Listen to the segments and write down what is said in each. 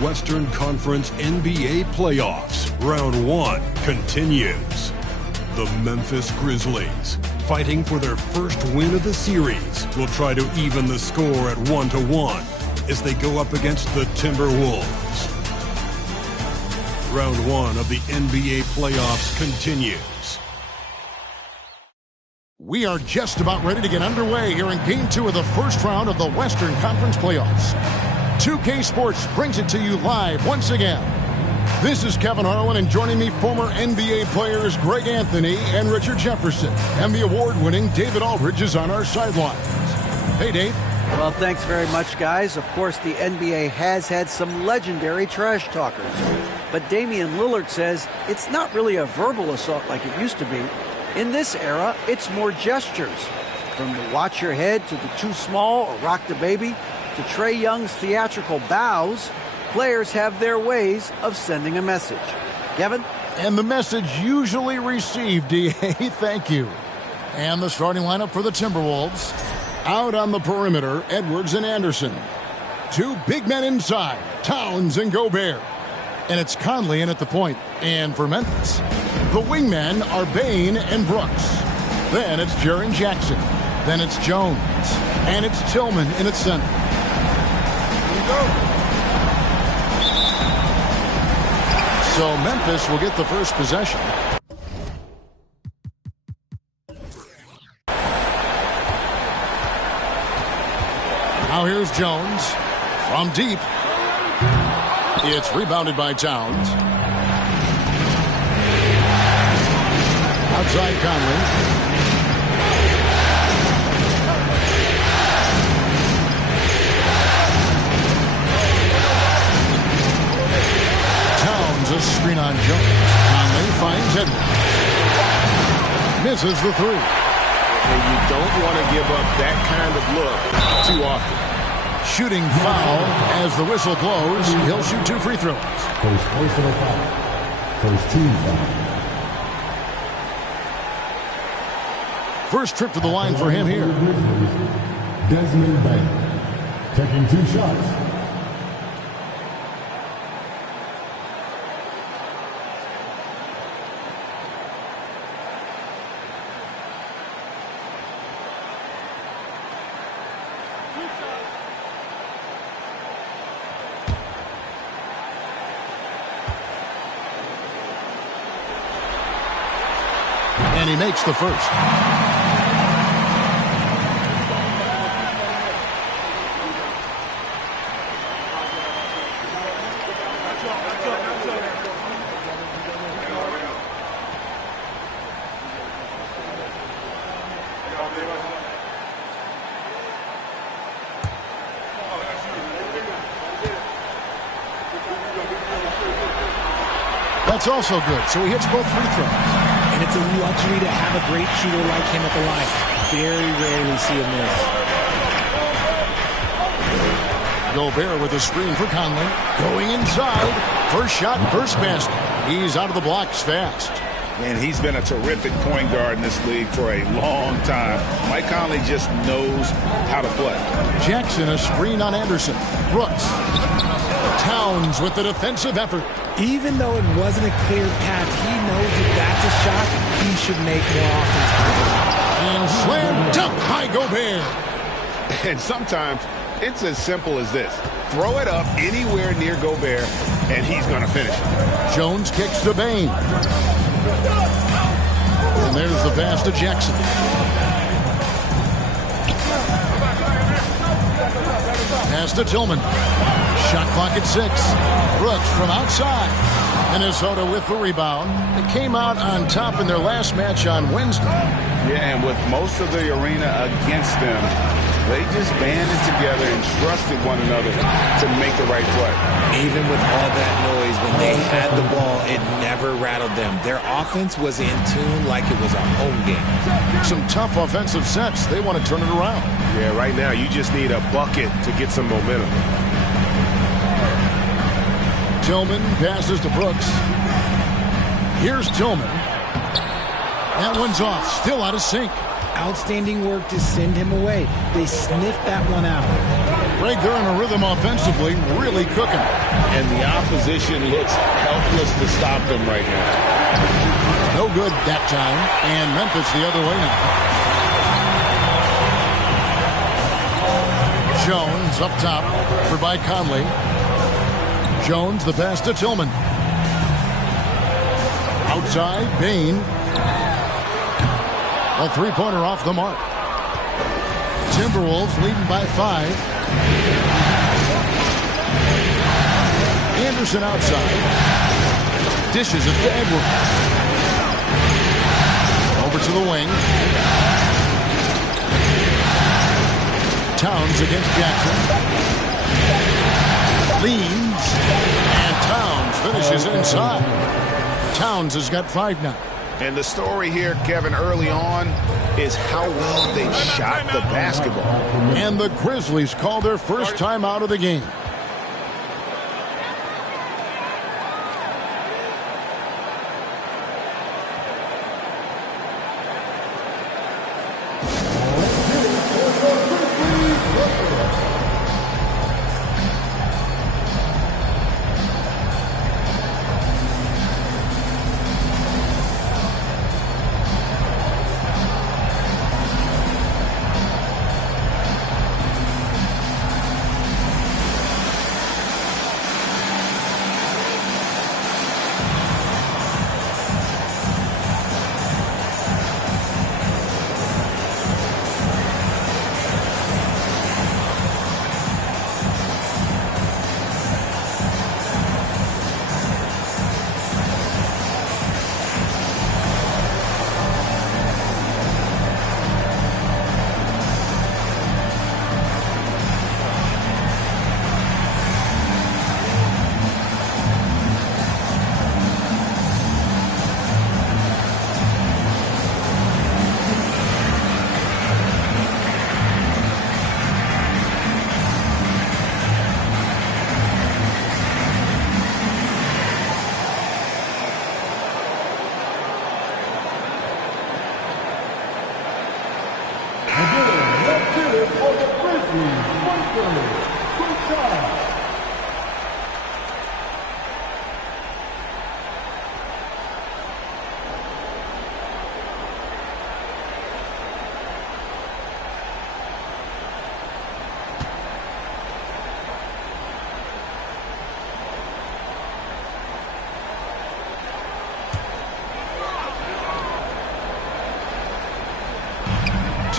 Western Conference NBA playoffs. Round 1 continues. The Memphis Grizzlies, fighting for their first win of the series, will try to even the score at 1-1 as they go up against the Timberwolves. Round 1 of the NBA playoffs continues. We are just about ready to get underway here in Game 2 of the first round of the Western Conference playoffs. 2K Sports brings it to you live once again. This is Kevin Harlan, and joining me, former NBA players Greg Anthony and Richard Jefferson. And the award-winning David Aldridge is on our sidelines. Hey, Dave. Well, thanks very much, guys. Of course, the NBA has had some legendary trash talkers. But Damian Lillard says it's not really a verbal assault like it used to be. In this era, it's more gestures. From the watch your head to the too small or rock the baby to Trae Young's theatrical bows, players have their ways of sending a message. Kevin? And the message usually received, D.A. Thank you. And the starting lineup for the Timberwolves. Out on the perimeter, Edwards and Anderson. Two big men inside, Towns and Gobert. And it's Conley in at the point. And for Memphis, the wingmen are Bane and Brooks. Then it's Jaren Jackson. Then it's Jones. And it's Tillman in its center. Here we go. So Memphis will get the first possession. Now here's Jones from deep. It's rebounded by Towns. Outside Conley. Towns a screen on Jones. Conley finds Edwards. Misses the three. And you don't want to give up that kind of look too often. Shooting foul as the whistle blows. He'll shoot 2 free throws. First personal foul. First team foul. First trip to the line for him here. Desmond Bain taking 2 shots. And he makes the first. That's also good, so he hits both free throws. And it's a luxury to have a great shooter like him at the line. Very rarely see him miss. Gobert with a screen for Conley. Going inside. First shot, first basket. He's out of the blocks fast. And he's been a terrific point guard in this league for a long time. Mike Conley just knows how to play. Jackson a screen on Anderson. Brooks. Towns with the defensive effort. Even though it wasn't a clear path, he knows that that's a shot he should make more often. And slam dunk by Gobert. And sometimes it's as simple as this. Throw it up anywhere near Gobert, and he's going to finish it. Jones kicks to Bane. And there's the pass to Jackson. Pass to Tillman. Shot clock at 6. Brooks from outside. Minnesota with the rebound. They came out on top in their last match on Wednesday. Yeah, and with most of the arena against them, they just banded together and trusted one another to make the right play. Even with all that noise, when they had the ball, it never rattled them. Their offense was in tune like it was a home game. Some tough offensive sets. They want to turn it around. Yeah, right now you just need a bucket to get some momentum. Tillman passes to Brooks. Here's Tillman. That one's off. Still out of sync. outstanding work to send him away. They sniffed that one out. Greg, they're in a rhythm offensively, really cooking. And the opposition looks helpless to stop them right now. No good that time. And Memphis the other way now. Jones up top, covered by Conley. Jones the pass to Tillman. Outside, Bain. A three-pointer off the mark. Timberwolves leading by 5. Anderson outside. Dishes it to Edwards. Over to the wing. Towns against Jackson. Leans. And Towns finishes inside. Towns has got 5 now. And the story here, Kevin, early on is how well they shot the basketball. And the Grizzlies call their first time out of the game.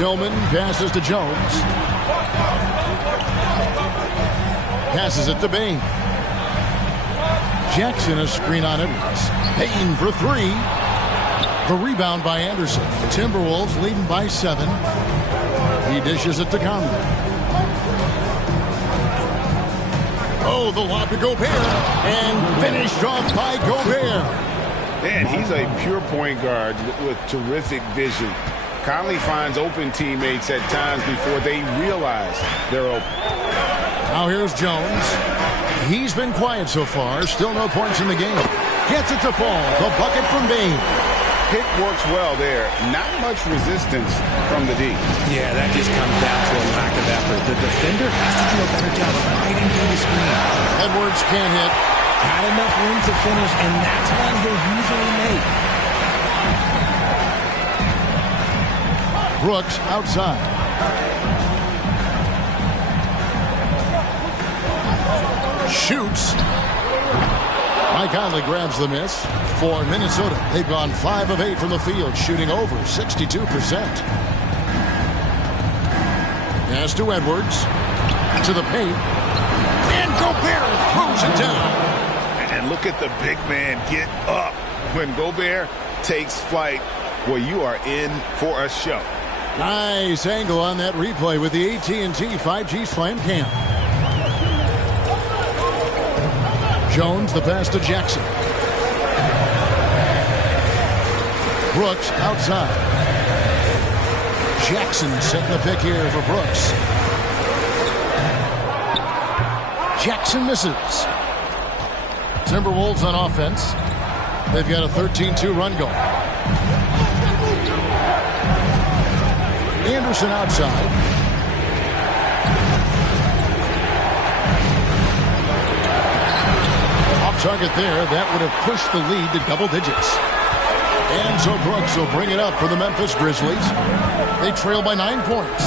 Tillman passes to Jones. Passes it to Bain. Jackson a screen on Edwards. Bain for 3. The rebound by Anderson. Timberwolves leading by 7. He dishes it to Conley. Oh, the lob to Gobert. And finished off by Gobert. Man, he's a pure point guard with terrific vision. Conley finds open teammates at times before they realize they're open. Now here's Jones. He's been quiet so far. Still no points in the game. Gets it to fall. The bucket from Bain. Pick works well there. Not much resistance from the D. Yeah, that just comes down to a lack of effort. The defender has to do a better job fighting through the screen. Edwards can't hit. Had enough room to finish, and that's one he'll usually make. Brooks outside. Shoots. Mike Conley grabs the miss. For Minnesota, they've gone 5 of 8 from the field, shooting over 62%. Pass to Edwards. To the paint. And Gobert throws it down. And look at the big man get up. When Gobert takes flight, well, you are in for a show. Nice angle on that replay with the AT&T 5G Slam Cam. Jones the pass to Jackson. Brooks outside. Jackson setting the pick here for Brooks. Jackson misses. Timberwolves on offense. They've got a 13-2 run going. Anderson outside. Off target there. That would have pushed the lead to double digits. And so Brooks will bring it up for the Memphis Grizzlies. They trail by 9 points.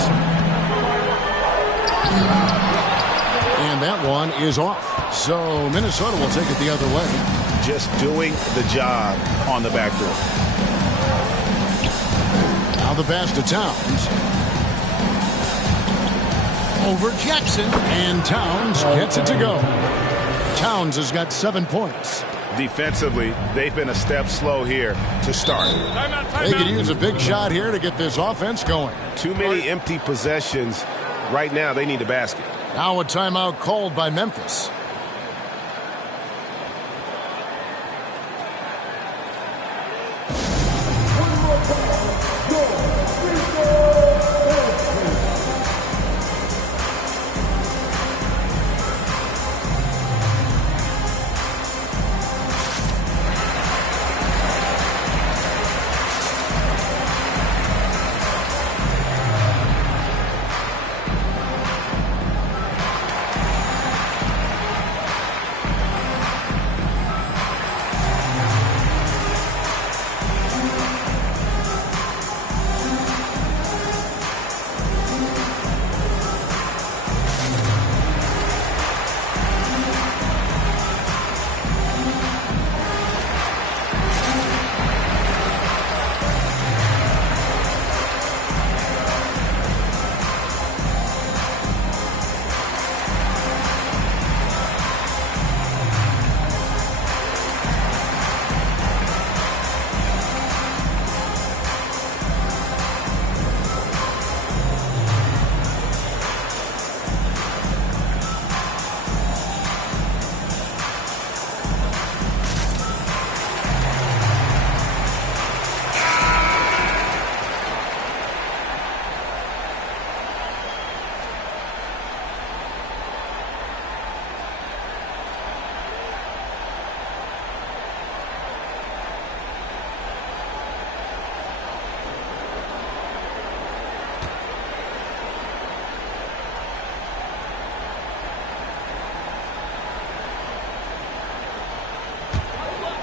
And that one is off. So Minnesota will take it the other way. Just doing the job on the back door. Now the pass to Towns. Over Jackson. And Towns gets it to go. Towns has got 7 points. Defensively, they've been a step slow here to start. They could use a big shot here to get this offense going. Too many empty possessions. Right now, they need a basket. Now a timeout called by Memphis.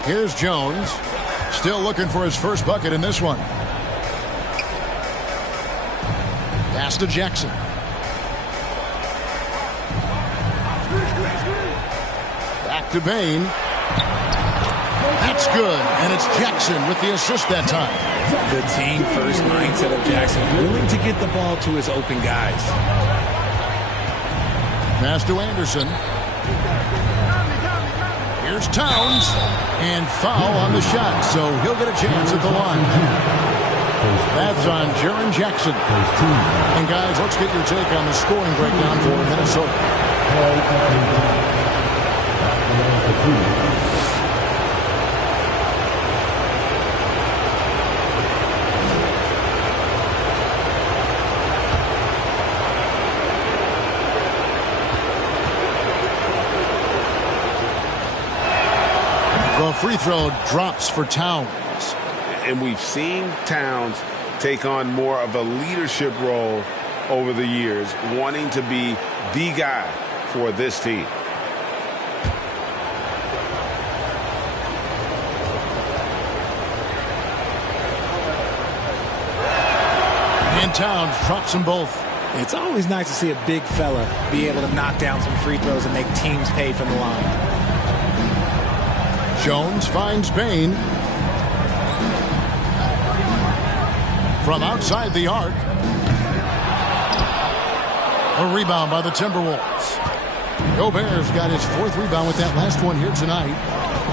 Here's Jones. Still looking for his first bucket in this one. Pass to Jackson. Back to Bain. That's good. And it's Jackson with the assist that time. The team first mindset of Jackson, willing to get the ball to his open guys. Pass to Anderson. Here's Towns. And foul on the shot, so he'll get a chance at the line. That's on Jaren Jackson. And guys, let's get your take on the scoring breakdown for Minnesota. The free throw drops for Towns. And we've seen Towns take on more of a leadership role over the years, wanting to be the guy for this team. And Towns drops them both. It's always nice to see a big fella be able to knock down some free throws and make teams pay from the line. Jones finds Bain. From outside the arc. A rebound by the Timberwolves. Gobert's got his 4th rebound with that last one here tonight.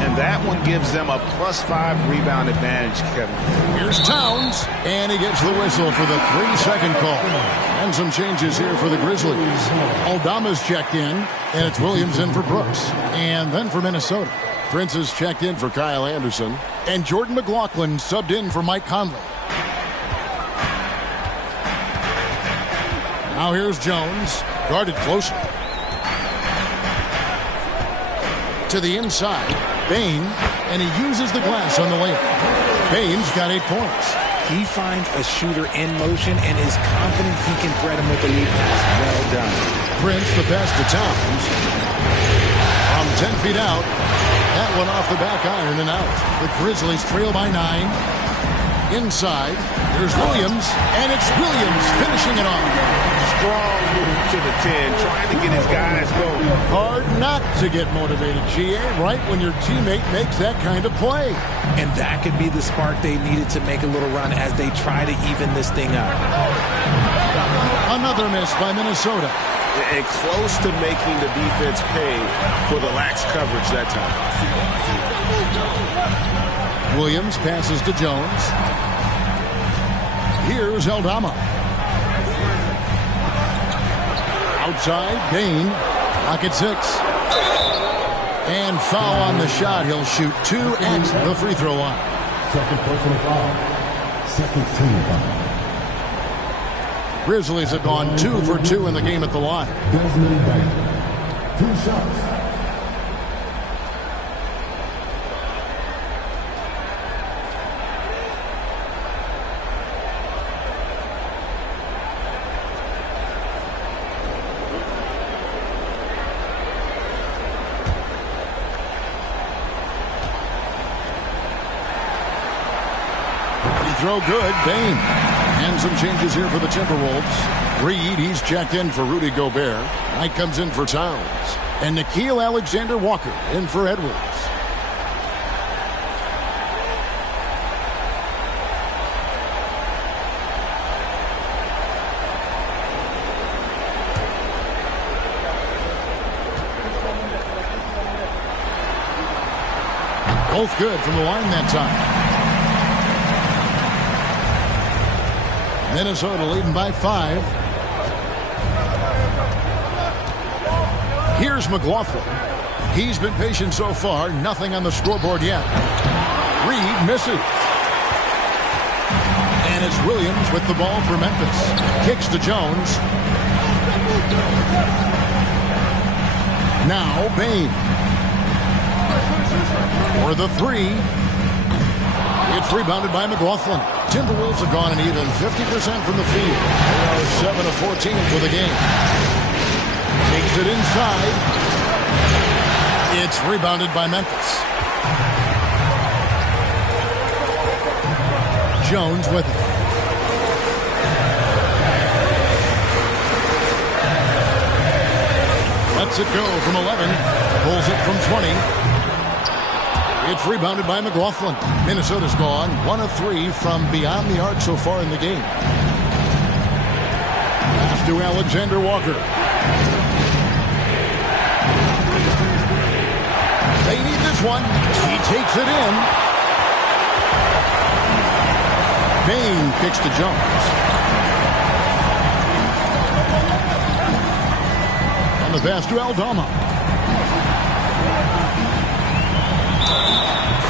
And that one gives them a +5 rebound advantage, Kevin. Here's Towns. And he gets the whistle for the 3-second call. And some changes here for the Grizzlies. Aldama's checked in. And it's Williams in for Brooks. And then for Minnesota, Prince is checked in for Kyle Anderson. And Jordan McLaughlin subbed in for Mike Conley. Now here's Jones. Guarded closely. To the inside. Bain. And he uses the glass on the layup. Bain's got 8 points. He finds a shooter in motion and is confident he can thread him with the lead pass. Well done. Prince the pass to Towns. From 10 feet out. That one off the back iron and out. The Grizzlies trail by 9. Inside, there's Williams, and it's Williams finishing it off. Strong move to the 10, trying to get his guys going. Hard not to get motivated, GA, right when your teammate makes that kind of play. And that could be the spark they needed to make a little run as they try to even this thing up. Another miss by Minnesota. And close to making the defense pay for the lax coverage that time. Williams passes to Jones. Here's Aldama. Outside, Bain. Pocket 6. And foul on the shot. He'll shoot 2 at the free throw line. Second personal foul. Second team foul. Grizzlies have gone 2 for 2 in the game at the line. Desmond Bain. 2 shots. Throw good, Bain. And some changes here for the Timberwolves. Reed, he's checked in for Rudy Gobert. Knight comes in for Towns. And Nickeil Alexander-Walker in for Edwards. Both good from the line that time. Minnesota leading by 5. Here's McLaughlin. He's been patient so far. Nothing on the scoreboard yet. Reed misses. And it's Williams with the ball for Memphis. Kicks to Jones. Now Bain. For the 3. It's rebounded by McLaughlin. Timberwolves have gone an even 50% from the field. They are 7 of 14 for the game. Takes it inside. It's rebounded by Memphis. Jones with it. Lets it go from 11. Pulls it from 20. It's rebounded by McLaughlin. Minnesota's gone 1 of 3 from beyond the arc so far in the game. Pass to Alexander-Walker. They need this one. He takes it in. Bain kicks to Jones. On the pass to Aldama.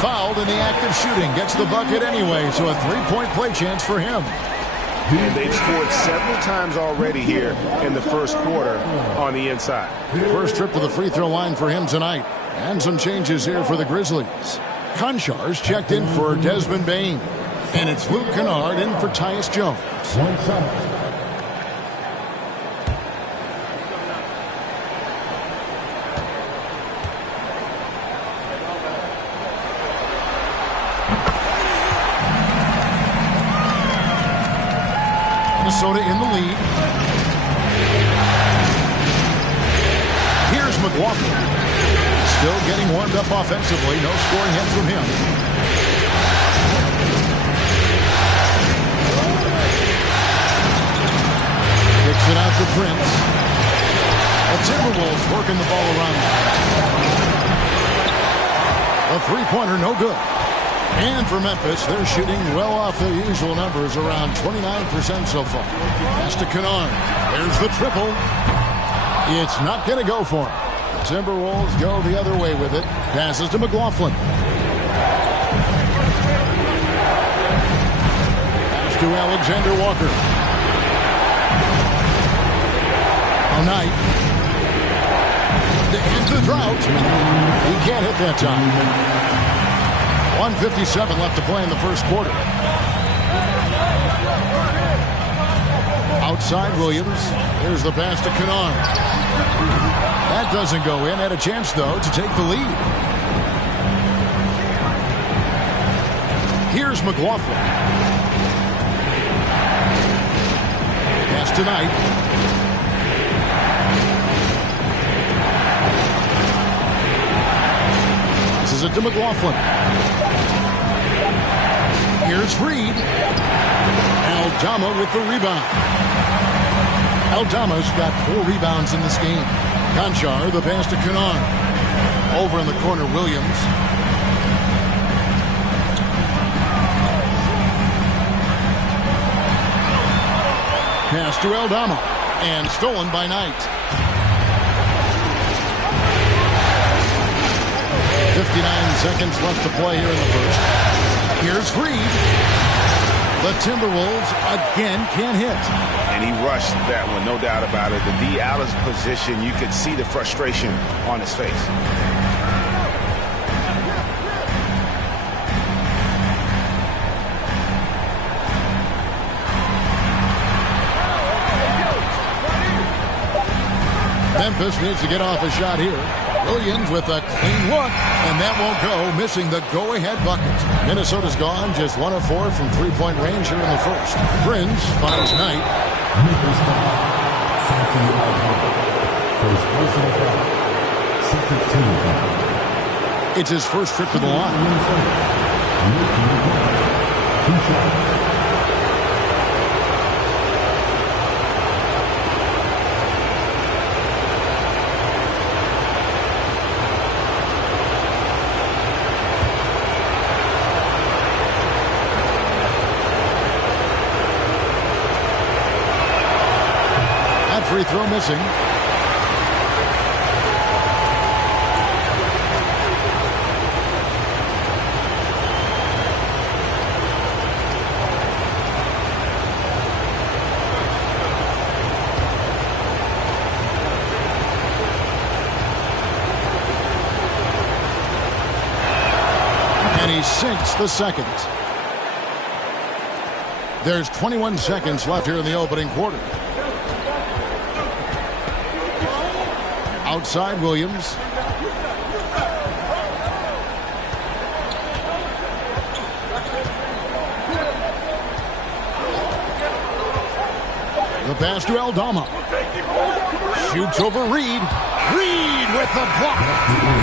Fouled in the act of shooting. Gets the bucket anyway, so a 3-point play chance for him. And they've scored several times already here in the first quarter on the inside. First trip to the free throw line for him tonight. And some changes here for the Grizzlies. Conchar's checked in for Desmond Bain. And it's Luke Kennard in for Tyus Jones. 1 shot. Minnesota in the lead. Here's McLaughlin. Still getting warmed up offensively. No scoring hit from him. Kicks it out to Prince. The Timberwolves working the ball around. A three-pointer, no good. And for Memphis, they're shooting well off their usual numbers, around 29% so far. Pass to Kennard. There's the triple. It's not going to go for him. The Timberwolves go the other way with it. Passes to McLaughlin. Pass to Alexander-Walker. All night. To end the drought. He can't hit that time. 1:57 left to play in the first quarter. Outside Williams. There's the pass to Kennard. That doesn't go in. Had a chance, though, to take the lead. Here's McLaughlin. Pass to Knight. This is it to McLaughlin. Here's Reed. Aldama with the rebound. Aldama's got 4 rebounds in this game. Conchar, the pass to Kennard. Over in the corner, Williams. Pass to Aldama. And stolen by Knight. 59 seconds left to play here in the first. Here's Reed. The Timberwolves again can't hit. And he rushed that one, no doubt about it. The D out of position, you could see the frustration on his face. Memphis needs to get off a shot here. Williams with a clean look, and that won't go, missing the go-ahead bucket. Minnesota's gone just 1 of 4 from three-point range here in the first. Prince finds Knight. It's his first trip to the line. Free throw missing. And he sinks the second. There's 21 seconds left here in the opening quarter. Outside Williams. The pass to Aldama. Shoots over Reed. Reed with the block.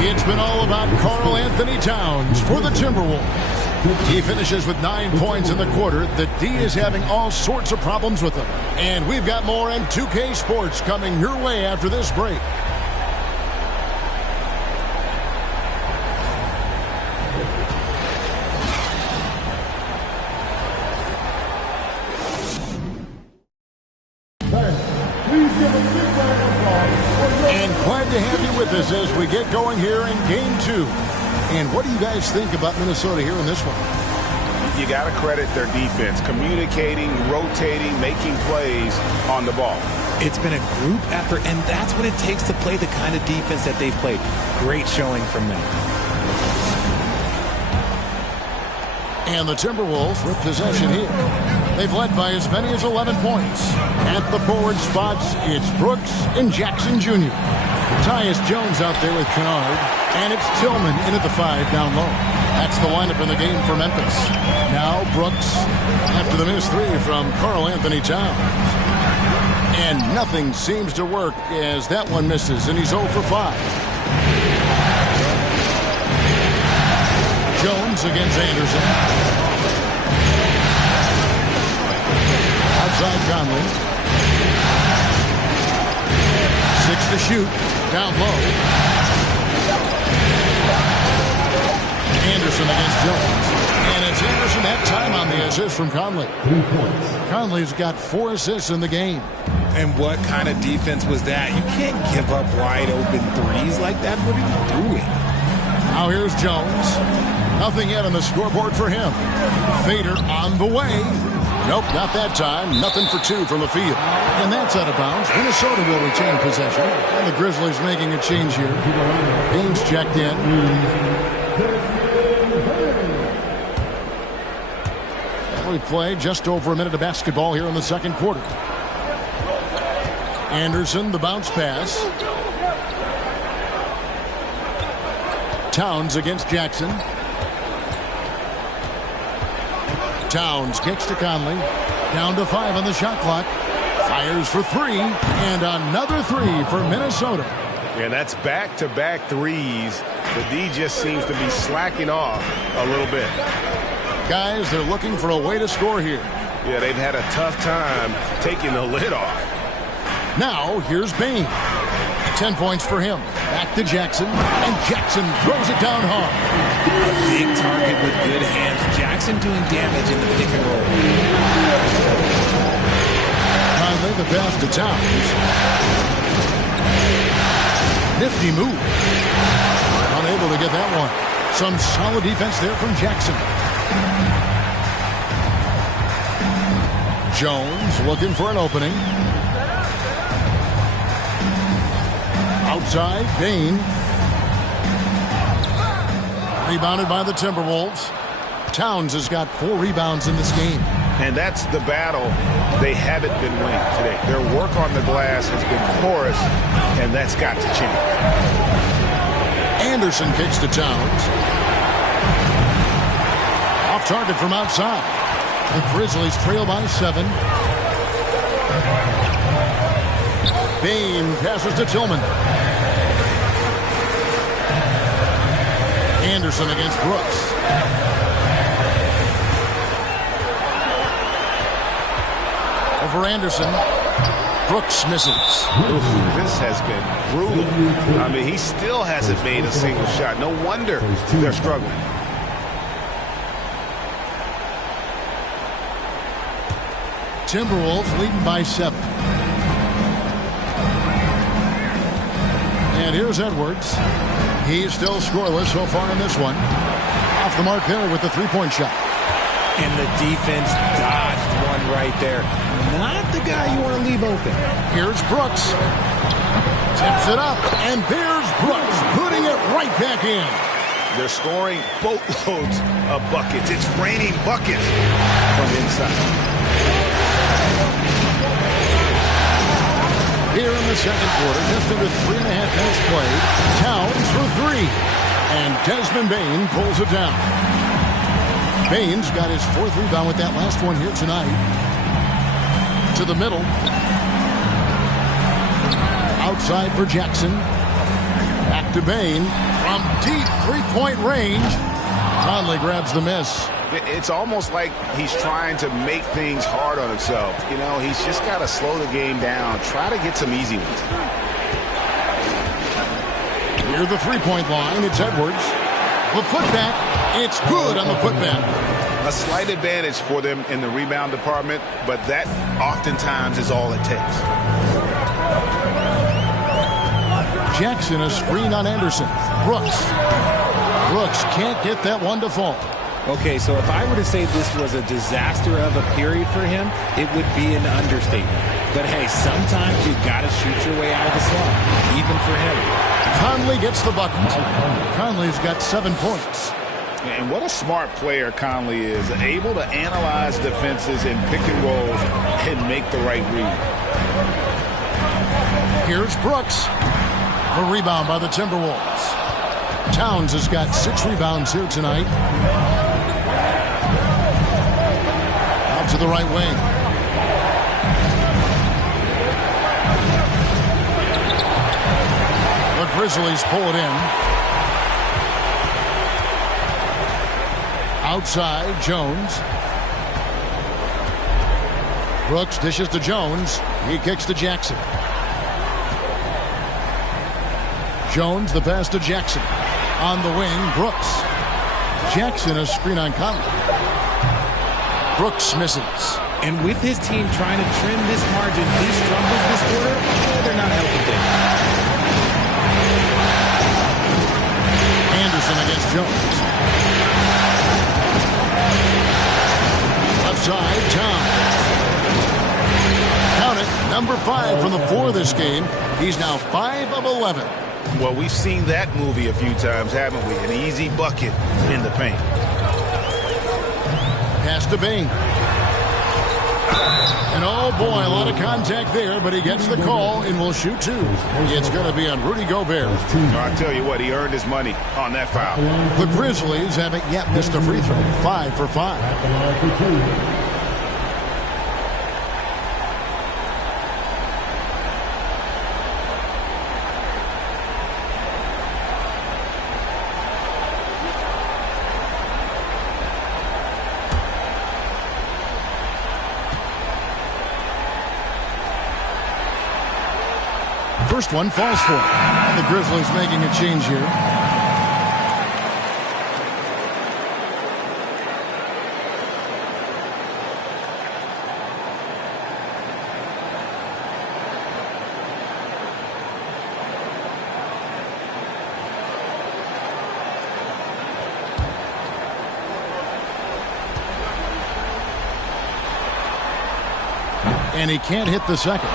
It's been all about Karl Anthony Towns for the Timberwolves. He finishes with 9 points in the quarter. The D is having all sorts of problems with him. And we've got more M2K Sports coming your way after this break. And glad to have you with us as we get going here in Game 2. And what do you guys think about Minnesota here in this one? You got to credit their defense, communicating, rotating, making plays on the ball. It's been a group effort, and that's what it takes to play the kind of defense that they've played. Great showing from them. And the Timberwolves with possession here. They've led by as many as 11 points. At the forward spots, it's Brooks and Jackson Jr. Tyus Jones out there with Kennard. And it's Tillman in at the 5 down low. That's the lineup in the game for Memphis. Now Brooks after the missed 3 from Karl Anthony Towns. And nothing seems to work as that one misses, and he's 0 for 5. Jones against Anderson. Outside Conley. 6 to shoot. Down low. Anderson against Jones. And it's Anderson that time on the assist from Conley. 3 points. Conley's got 4 assists in the game. And what kind of defense was that? You can't give up wide open threes like that. What are you doing? Now here's Jones. Nothing yet on the scoreboard for him. Fader on the way. Nope, not that time. Nothing for 2 from the field. And that's out of bounds. Minnesota will retain possession. And the Grizzlies making a change here. Baines checked in. We play just over a minute of basketball here in the second quarter. Anderson, the bounce pass. Towns against Jackson. Towns kicks to Conley. Down to 5 on the shot clock. Fires for 3. And another 3 for Minnesota. And that's back-to-back threes. The D just seems to be slacking off a little bit. Guys, they're looking for a way to score here. Yeah, they've had a tough time taking the lid off. Now, here's Bain. 10 points for him. Back to Jackson. And Jackson throws it down hard. A big target with good hands. Jackson doing damage in the pick and roll. Conley, the pass to Towns. Nifty move. Unable to get that one. Some solid defense there from Jackson. Jones looking for an opening. Outside, Bain. Rebounded by the Timberwolves. Towns has got 4 rebounds in this game. And that's the battle they haven't been winning today. Their work on the glass has been porous, and that's got to change. Anderson kicks to Towns. Off target from outside. The Grizzlies trail by 7. Bain passes to Tillman. Anderson against Brooks. Over Anderson. Brooks misses. This has been brutal. I mean, he still hasn't made a single shot. No wonder they're struggling. Timberwolves leading by 7. And here's Edwards. He's still scoreless so far in this one. Off the mark there with the three-point shot. And the defense dodged one right there. Not the guy you want to leave open. Here's Brooks. Tips it up. And there's Brooks putting it right back in. They're scoring boatloads of buckets. It's raining buckets from inside. Here in the second quarter, just under 3.5 minutes played. Towns for 3. And Desmond Bain pulls it down. Bain's got his 4th rebound with that last one here tonight. To the middle. Outside for Jackson. Back to Bain. From deep 3-point range. Conley grabs the miss. It's almost like he's trying to make things hard on himself. You know, he's just got to slow the game down. Try to get some easy ones. Near the 3-point line, it's Edwards. The putback, it's good on the putback. A slight advantage for them in the rebound department, but that oftentimes is all it takes. Jackson, a screen on Anderson. Brooks can't get that one to fall. Okay, so if I were to say this was a disaster of a period for him, it would be an understatement. But hey, sometimes you got to shoot your way out of the slump, even for him. Conley gets the bucket. Conley's got 7 points. And what a smart player Conley is, able to analyze defenses in pick and rolls and make the right read. Here's Brooks. A rebound by the Timberwolves. Towns has got 6 rebounds here tonight. Out to the right wing. The Grizzlies pull it in. Outside, Jones. Brooks dishes to Jones. He kicks to Jackson. Jones, the pass to Jackson. On the wing, Brooks. Jackson, a screen on Conley. Brooks misses. And with his team trying to trim this margin, these struggles this quarter, they're not helping things. Anderson against Jones. Left side, Towns. Count it, number 5 from the floor this game. He's now 5 of 11. Well, we've seen that movie a few times, haven't we? An easy bucket in the paint. Pass to Bain. And oh boy, a lot of contact there, but he gets the call and will shoot two. It's going to be on Rudy Gobert. I tell you what, he earned his money on that foul. The Grizzlies haven't yet missed a free throw. 5 for 5. First one falls for it. And the Grizzlies making a change here. And he can't hit the second.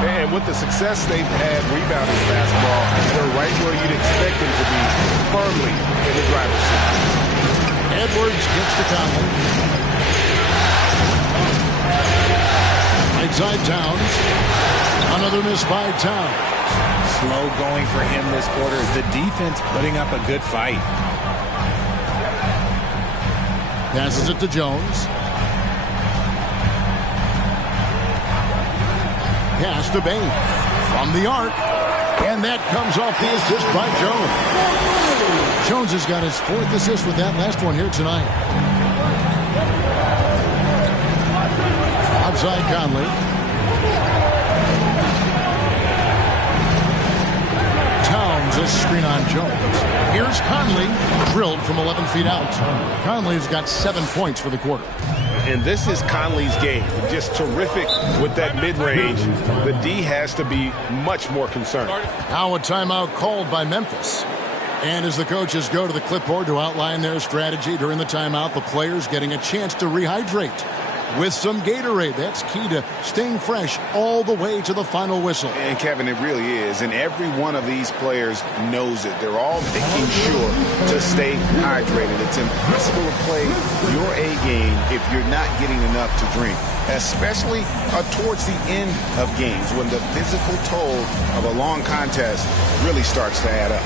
And with the success they've had rebounding basketball, they're right where you'd expect them to be, firmly in the driver's seat. Edwards gets to Conley. Right side Towns. Another miss by Towns. Slow going for him this quarter. The defense putting up a good fight. Passes it to Jones. Pass to Bain from the arc, and that comes off the assist by Jones. Jones has got his 4th assist with that last one here tonight. Outside Conley. Towns a screen on Jones. Here's Conley, drilled from 11 feet out. Conley's got 7 points for the quarter. And this is Conley's game. Just terrific with that mid-range. The D has to be much more concerned. Now a timeout called by Memphis. And as the coaches go to the clipboard to outline their strategy during the timeout, the players getting a chance to rehydrate with some Gatorade. That's key to staying fresh all the way to the final whistle. And Kevin, it really is. And every one of these players knows it. They're all making sure to stay hydrated. It's impossible to play your A game if you're not getting enough to drink, especially towards the end of games when the physical toll of a long contest really starts to add up.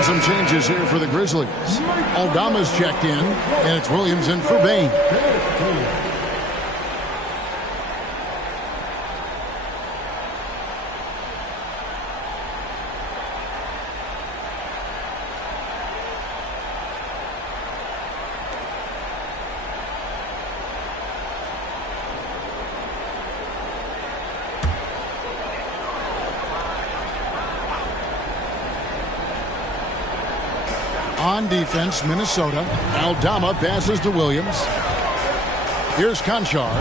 Some changes here for the Grizzlies. Aldama's checked in, and it's Williams in for Bain. On defense, Minnesota. Aldama passes to Williams. Here's Conchar.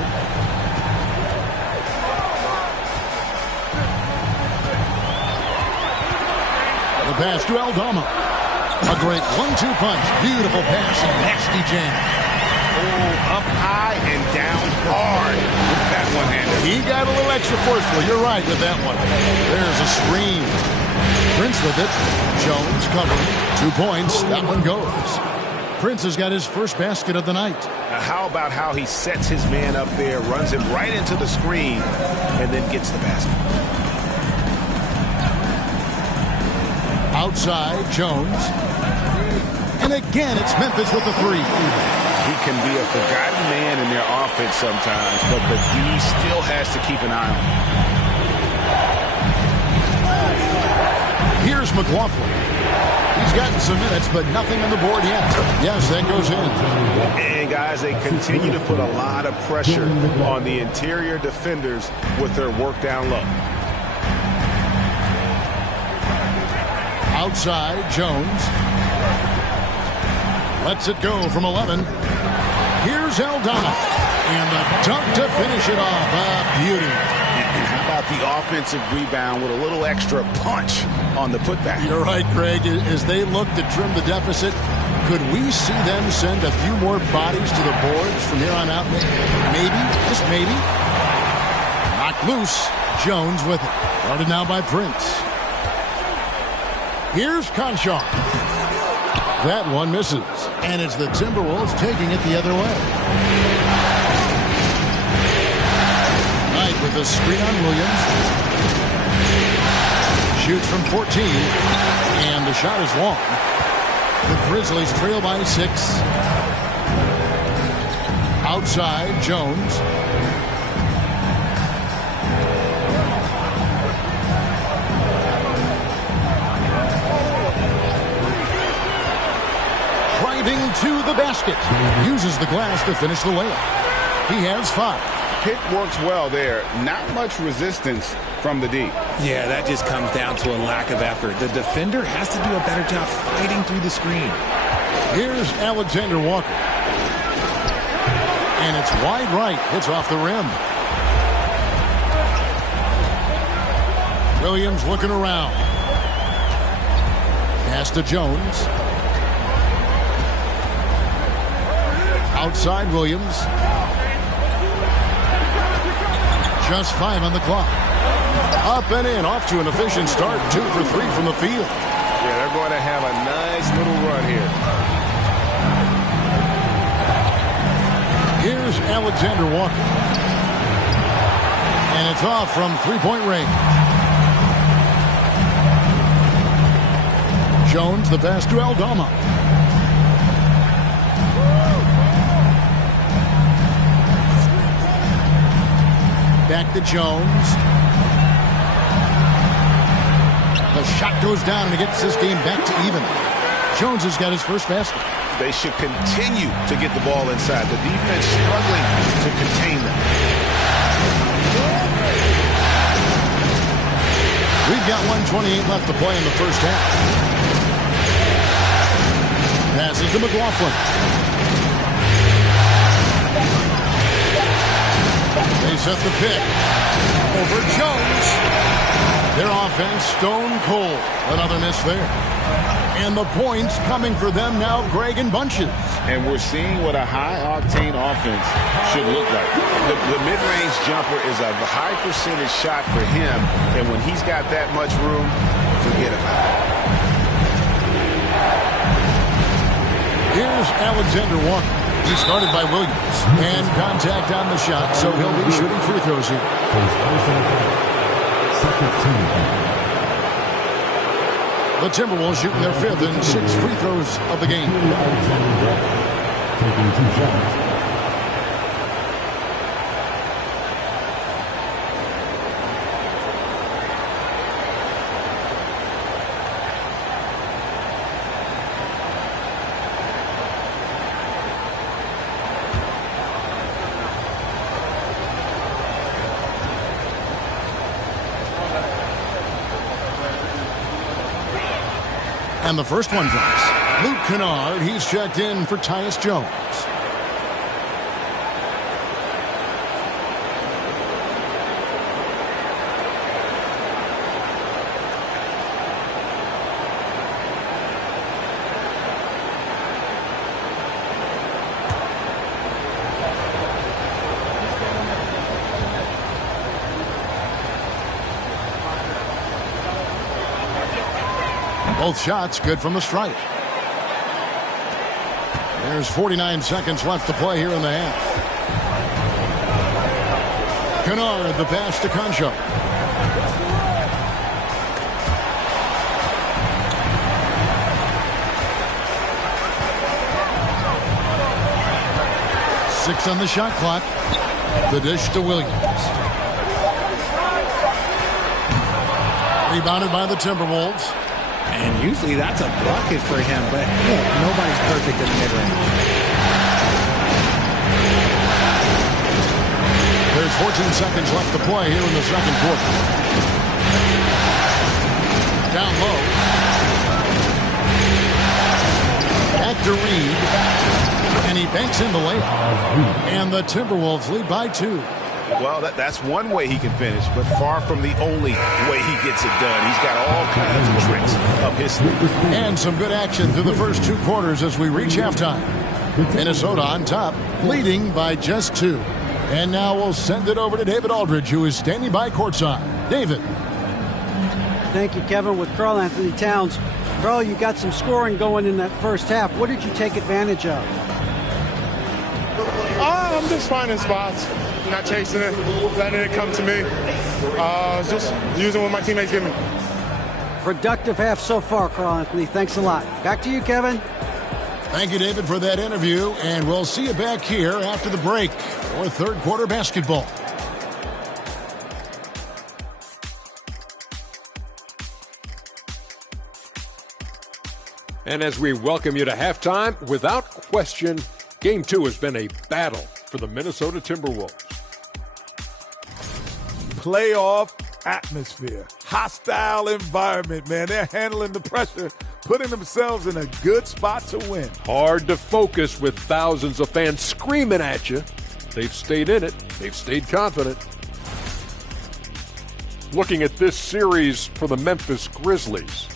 The pass to Aldama. A great 1-2 punch. Beautiful pass and nasty jam. Oh, up high and down hard with that one-hander. He got a little extra forceful. You're right with that one. There's a screen. Prince with it. Jones covering. 2 points. That one goes. Prince has got his first basket of the night. Now how about how he sets his man up there, runs him right into the screen, and then gets the basket. Outside, Jones. And again, it's Memphis with the three. He can be a forgotten man in their offense sometimes, but the D still has to keep an eye on him. Here's McLaughlin. He's gotten some minutes, but nothing on the board yet. Yes, that goes in. And, guys, they continue to put a lot of pressure on the interior defenders with their work down low. Outside, Jones. Lets it go from 11. Here's Aldama. And a dunk to finish it off. A beauty. How about the offensive rebound with a little extra punch on the putback? You're right, Greg. As they look to trim the deficit, could we see them send a few more bodies to the boards from here on out? Maybe, just maybe. Knocked loose. Jones with it. Guarded now by Prince. Here's Conchar. That one misses. And it's the Timberwolves taking it the other way. Knight with a screen on Williams. Shoots from 14. And the shot is long. The Grizzlies trail by 6. Outside, Jones. To the basket. Uses the glass to finish the layup. He has 5. Pick works well there. Not much resistance from the D. Yeah, that just comes down to a lack of effort. The defender has to do a better job fighting through the screen. Here's Alexander Walker. And it's wide right. Hits off the rim. Williams looking around. Pass to Jones. Outside Williams. Just 5 on the clock. Up and in, off to an efficient start. 2 for 3 from the field. Yeah, they're going to have a nice little run here. Here's Alexander Walker. And it's off from three-point range. Jones, the pass to Aldama. Back to Jones. The shot goes down and it gets this game back to even. Jones has got his first basket. They should continue to get the ball inside. The defense struggling to contain them. We've got 1:28 left to play in the first half. Passes to McLaughlin. They set the pick. Over Jones. Their offense stone cold. Another miss there. And the points coming for them now, Greg, in bunches. And we're seeing what a high-octane offense should look like. The mid-range jumper is a high percentage shot for him, and when he's got that much room, forget about it. Here's Alexander Walker. He's guarded by Williams. And contact on the shot, so he'll be shooting free throws here. The Timberwolves shooting their 5th and 6th free throws of the game. Taking 2 shots. And the first one drops. Luke Kennard, he's checked in for Tyus Jones. Both shots good from the stripe. There's 49 seconds left to play here in the half. Kennard, the pass to Concho. 6 on the shot clock. The dish to Williams. Rebounded by the Timberwolves. And usually that's a bucket for him, but nobody's perfect in the mid-range. There's 14 seconds left to play here in the second quarter. Down low. Back to Reed. And he banks in the layup. And the Timberwolves lead by 2. Well, that's one way he can finish, but far from the only way he gets it done. He's got all kinds of tricks up his sleeve. And some good action through the first 2 quarters as we reach halftime. Minnesota on top, leading by just 2. And now we'll send it over to David Aldridge, who is standing by courtside. David. Thank you, Kevin. With Karl Anthony Towns. Karl, you got some scoring going in that first half. What did you take advantage of? I'm just finding spots, not chasing it, letting it come to me. Just using what my teammates give me. Productive half so far, Karl Anthony. Thanks a lot. Back to you, Kevin. Thank you, David, for that interview. And we'll see you back here after the break for third quarter basketball. And as we welcome you to halftime, without question, Game 2 has been a battle for the Minnesota Timberwolves. Playoff atmosphere, hostile environment, man. They're handling the pressure, putting themselves in a good spot to win. Hard to focus with thousands of fans screaming at you. They've stayed in it. They've stayed confident. Looking at this series for the Memphis Grizzlies,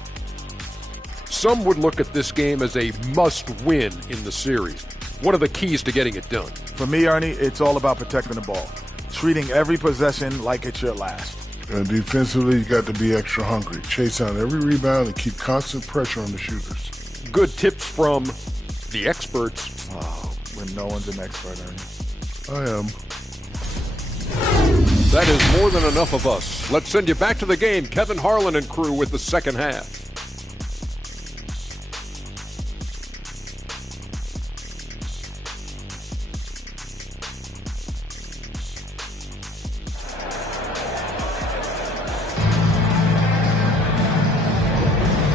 some would look at this game as a must-win in the series. What are the keys to getting it done? For me, Ernie, it's all about protecting the ball, treating every possession like it's your last. And defensively, you got to be extra hungry. Chase down every rebound and keep constant pressure on the shooters. Good tips from the experts. Oh, when no one's an expert, Ernie. I am. That is more than enough of us. Let's send you back to the game. Kevin Harlan and crew with the second half.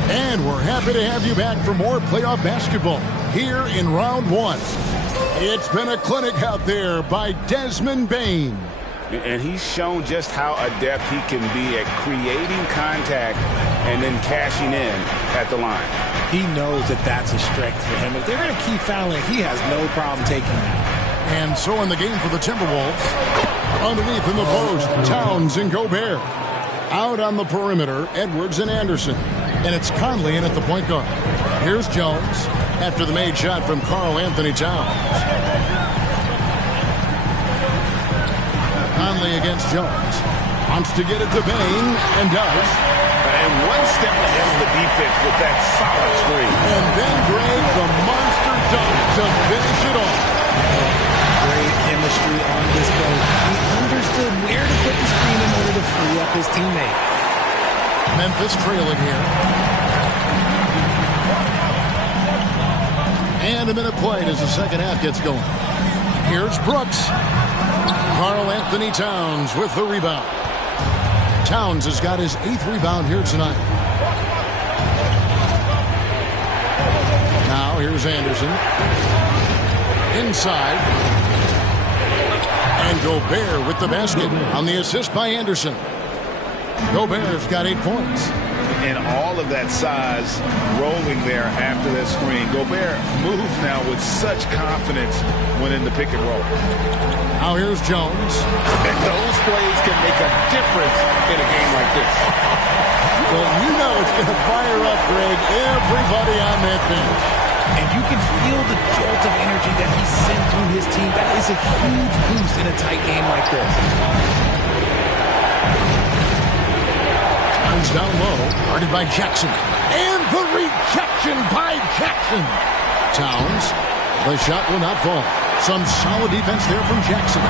And we're happy to have you back for more playoff basketball here in round 1. It's been a clinic out there by Desmond Bane. And he's shown just how adept he can be at creating contact and then cashing in at the line. He knows that that's a strength for him. If they're going to keep fouling, he has no problem taking that. And so in the game for the Timberwolves, underneath in the post, Towns and Gobert. Out on the perimeter, Edwards and Anderson. And it's Conley in at the point guard. Here's Jones after the made shot from Karl Anthony Towns. Conley against Jones. Wants to get it to Bane, and does. And one step ahead of the defense with that solid screen. And then Greg, the monster dunk to finish it off. Great chemistry on display. He understood where to put the screen in order to free up his teammate. Memphis trailing here. And a minute played as the second half gets going. Here's Brooks. Karl Anthony Towns with the rebound. Towns has got his 8th rebound here tonight. Now here's Anderson. Inside. And Gobert with the basket on the assist by Anderson. Gobert's got 8 points. And all of that size rolling there after that screen. Gobert moves now with such confidence when in the pick and roll. Now here's Jones. And those plays can make a difference in a game like this. Well, you know it's going to fire up, Greg, everybody on that bench. And you can feel the jolt of energy that he sent through his team. That is a huge boost in a tight game like this. Down low, guarded by Jackson. And the rejection by Jackson. Towns, the shot will not fall. Some solid defense there from Jackson.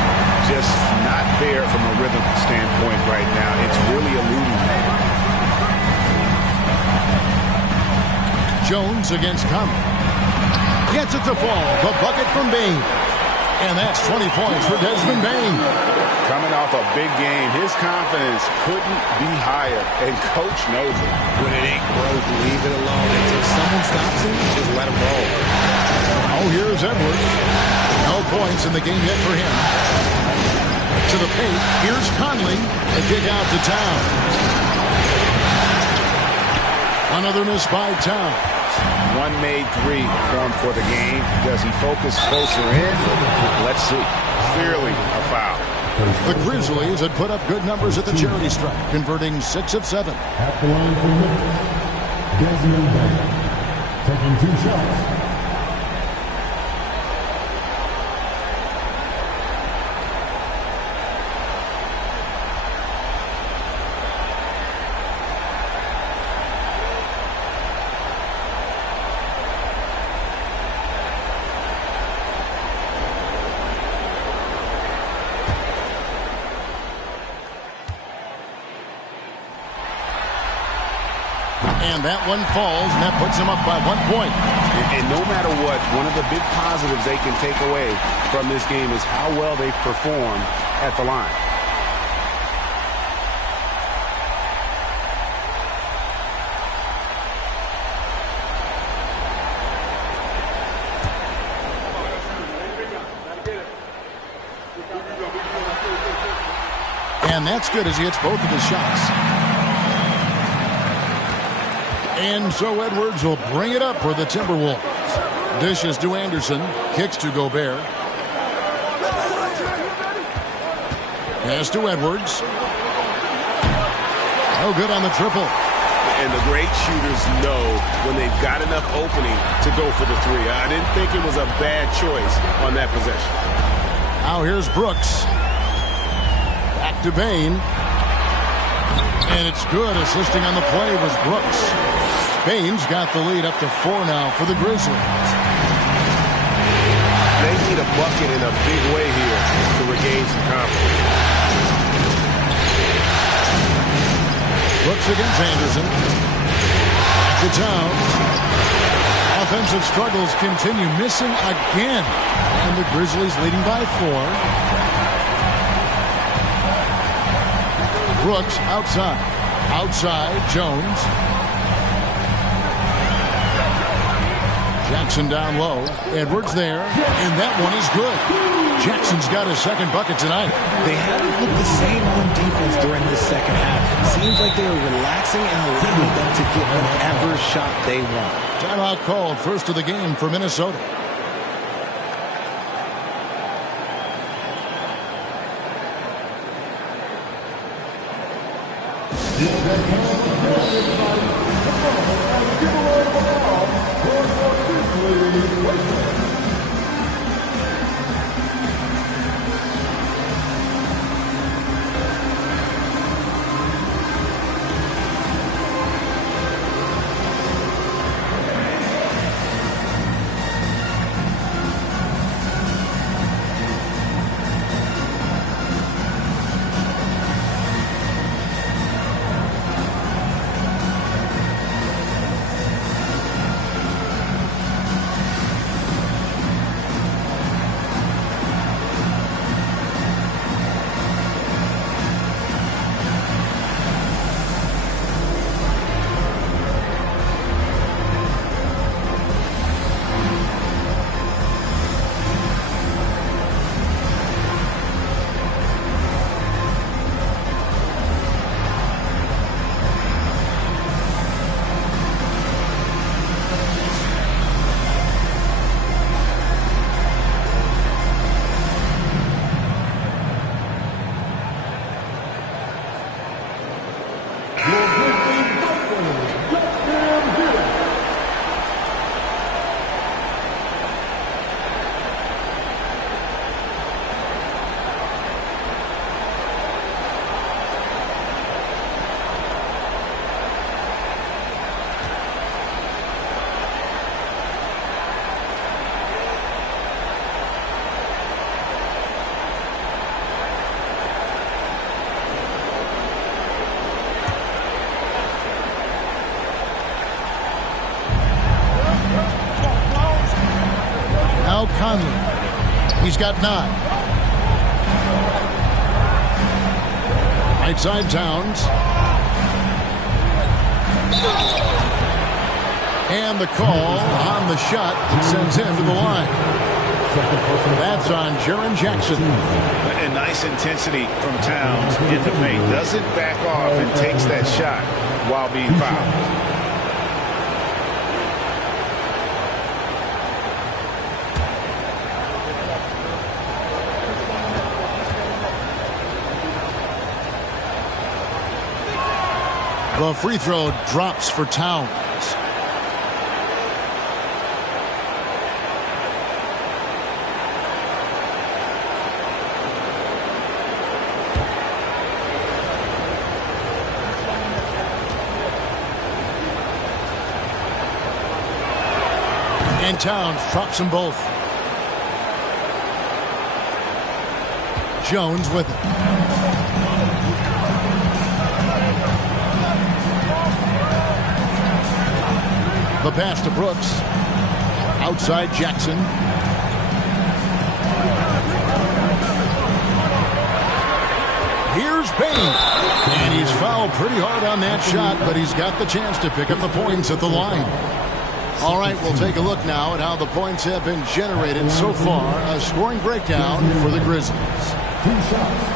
Just not there from a rhythm standpoint right now. It's really eluding him. Jones against Conley. Gets it to fall. The bucket from Bane. And that's 20 points for Desmond Bane. Coming off a big game, his confidence couldn't be higher, and Coach knows it. When it ain't broke, leave it alone. Until someone stops him, just let him roll. Oh, here's Edwards. No points in the game yet for him. To the paint, here's Conley. A kick out to Towns. Another miss by Towns. One made three for him for the game. Does he focus closer in? Let's see. Clearly a foul. The Grizzlies had put up good numbers at the charity stripe, converting 6 of 7. At the line for Memphis, Desmond Bane, taking 2 shots. And that one falls, and that puts him up by 1 point. And no matter what, one of the big positives they can take away from this game is how well they perform at the line. And that's good as he hits both of his shots. And so Edwards will bring it up for the Timberwolves. Dishes to Anderson. Kicks to Gobert. Pass to Edwards. No good on the triple. And the great shooters know when they've got enough opening to go for the three. I didn't think it was a bad choice on that possession. Now here's Brooks. Back to Bane. And it's good. Assisting on the play was Brooks. Bane's got the lead up to 4 now for the Grizzlies. They need a bucket in a big way here to regain some confidence. Brooks against Anderson. Back to Towns. Offensive struggles continue, missing again. And the Grizzlies leading by 4. Brooks outside. Outside, Jones. Jackson down low. Edwards there. And that one is good. Jackson's got his second bucket tonight. They haven't looked the same on defense during this second half. Seems like they are relaxing and allowing them to get whatever shot they want. Timeout called. First of the game for Minnesota. He's got 9. Right side Towns. And the call on the shot that sends him to the line. That's on Jaren Jackson. And nice intensity from Towns in the paint. Doesn't back off and takes that shot while being fouled. The free throw drops for Towns. And Towns drops them both. Jones with it. The pass to Brooks. Outside Jackson. Here's Payne. And he's fouled pretty hard on that shot, but he's got the chance to pick up the points at the line. All right, we'll take a look now at how the points have been generated so far. A scoring breakdown for the Grizzlies. 2 shots.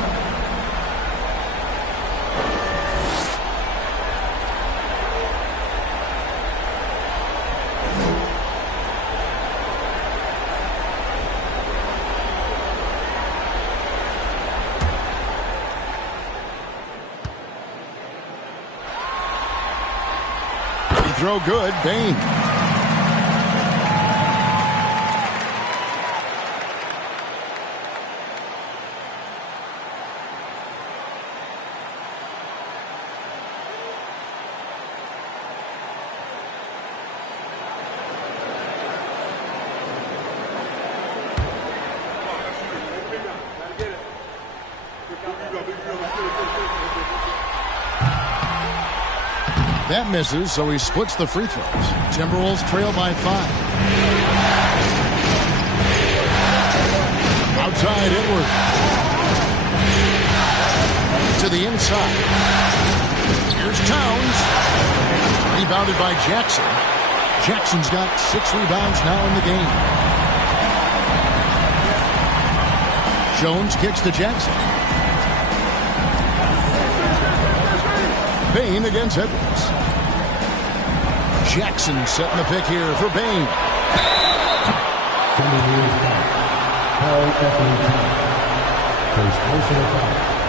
Throw good, Bane. That misses, so he splits the free throws. Timberwolves trail by 5. Outside Edwards. To the inside. Here's Towns. Rebounded by Jackson. Jackson's got 6 rebounds now in the game. Jones kicks to Jackson. Bane against Edwards. Jackson setting the pick here for Bane.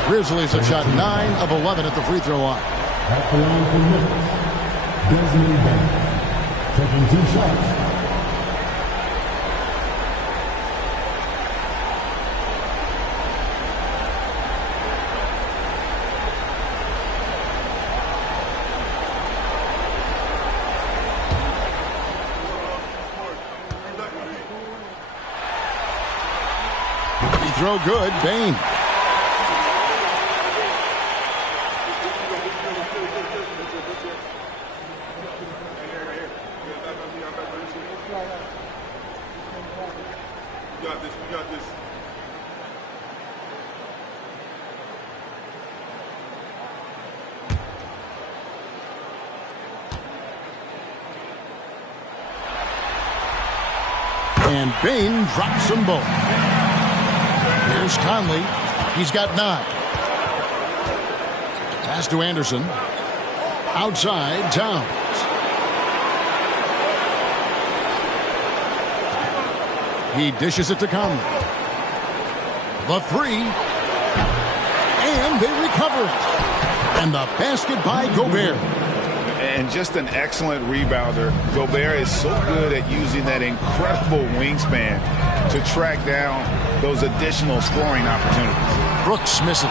Grizzlies have shot 9 of 11 at the free throw line. At the line for Memphis, Desmond Bane, taking 2 shots. Throw good, Bane. We got this. And Bane drops them both. Here's Conley. He's got 9. Pass to Anderson. Outside, Towns. He dishes it to Conley. The 3. And they recover it. And the basket by Gobert. And just an excellent rebounder. Gobert is so good at using that incredible wingspan to track down those additional scoring opportunities. Brooks misses.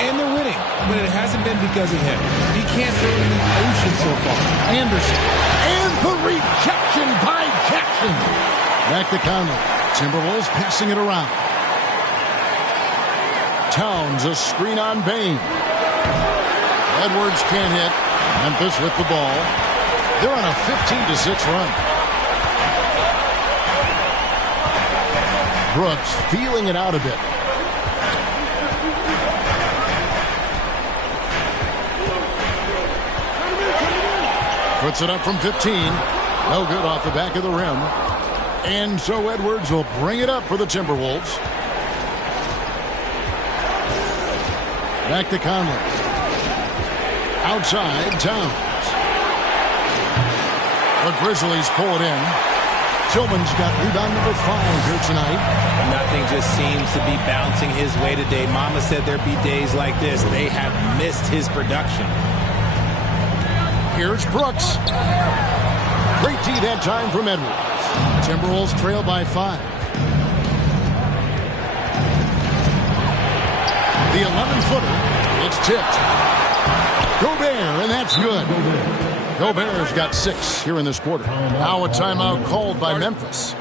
And they're winning, but it hasn't been because of him. He can't throw it in the ocean so far. Anderson. And the rejection by Jackson. Back to Conley. Timberwolves passing it around. Towns a screen on Bane. Edwards can't hit. Memphis with the ball. They're on a 15-6 run. Brooks feeling it out a bit. Puts it up from 15. No good off the back of the rim. And so Edwards will bring it up for the Timberwolves. Back to Conley. Outside, Towns. The Grizzlies pull it in. Tillman's got rebound number 5 here tonight. Nothing just seems to be bouncing his way today. Mama said there'd be days like this. They have missed his production. Here's Brooks. Great D that time from Edwards. Timberwolves trail by 5. The 11-footer. It's tipped. Gobert, and that's good. Gobert's got 6 here in this quarter. Now a timeout called by Memphis.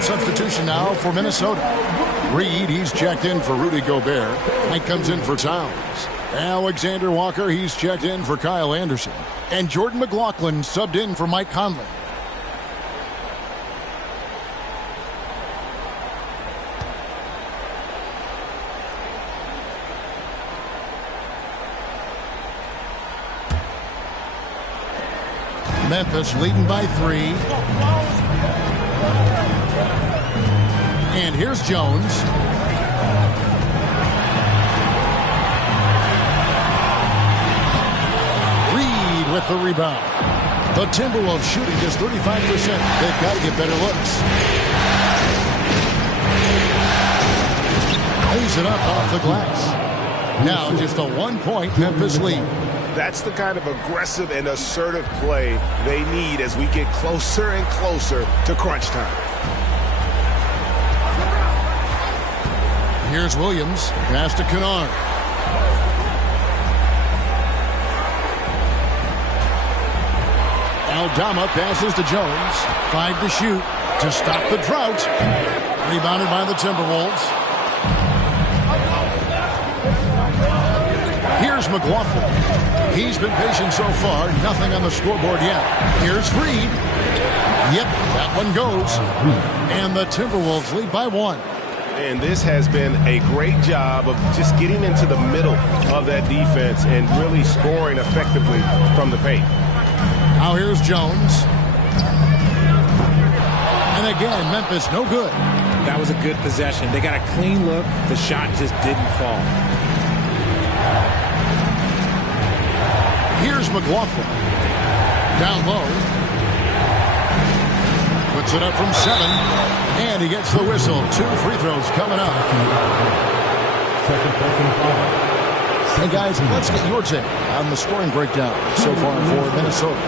Substitution now for Minnesota. Reed, he's checked in for Rudy Gobert. Mike comes in for Towns. Alexander Walker, he's checked in for Kyle Anderson. And Jordan McLaughlin subbed in for Mike Conley. Memphis leading by 3. And here's Jones. Reed with the rebound. The Timberwolves shooting just 35%. They've got to get better looks. Lays it up off the glass. Now just a 1-point Memphis lead. That's the kind of aggressive and assertive play they need as we get closer and closer to crunch time. Here's Williams. Pass to Kennard. Aldama passes to Jones. 5 to shoot to stop the drought. Rebounded by the Timberwolves. Here's McLaughlin. He's been patient so far. Nothing on the scoreboard yet. Here's Reed. Yep, that one goes. And the Timberwolves lead by 1. And this has been a great job of just getting into the middle of that defense and really scoring effectively from the paint. Now here's Jones. And again, Memphis no good. That was a good possession. They got a clean look. The shot just didn't fall. Here's McLaughlin. Down low. Puts it up from 7. And he gets the whistle. 2 free throws coming up. Hey guys, let's get your take on the scoring breakdown so far for Minnesota.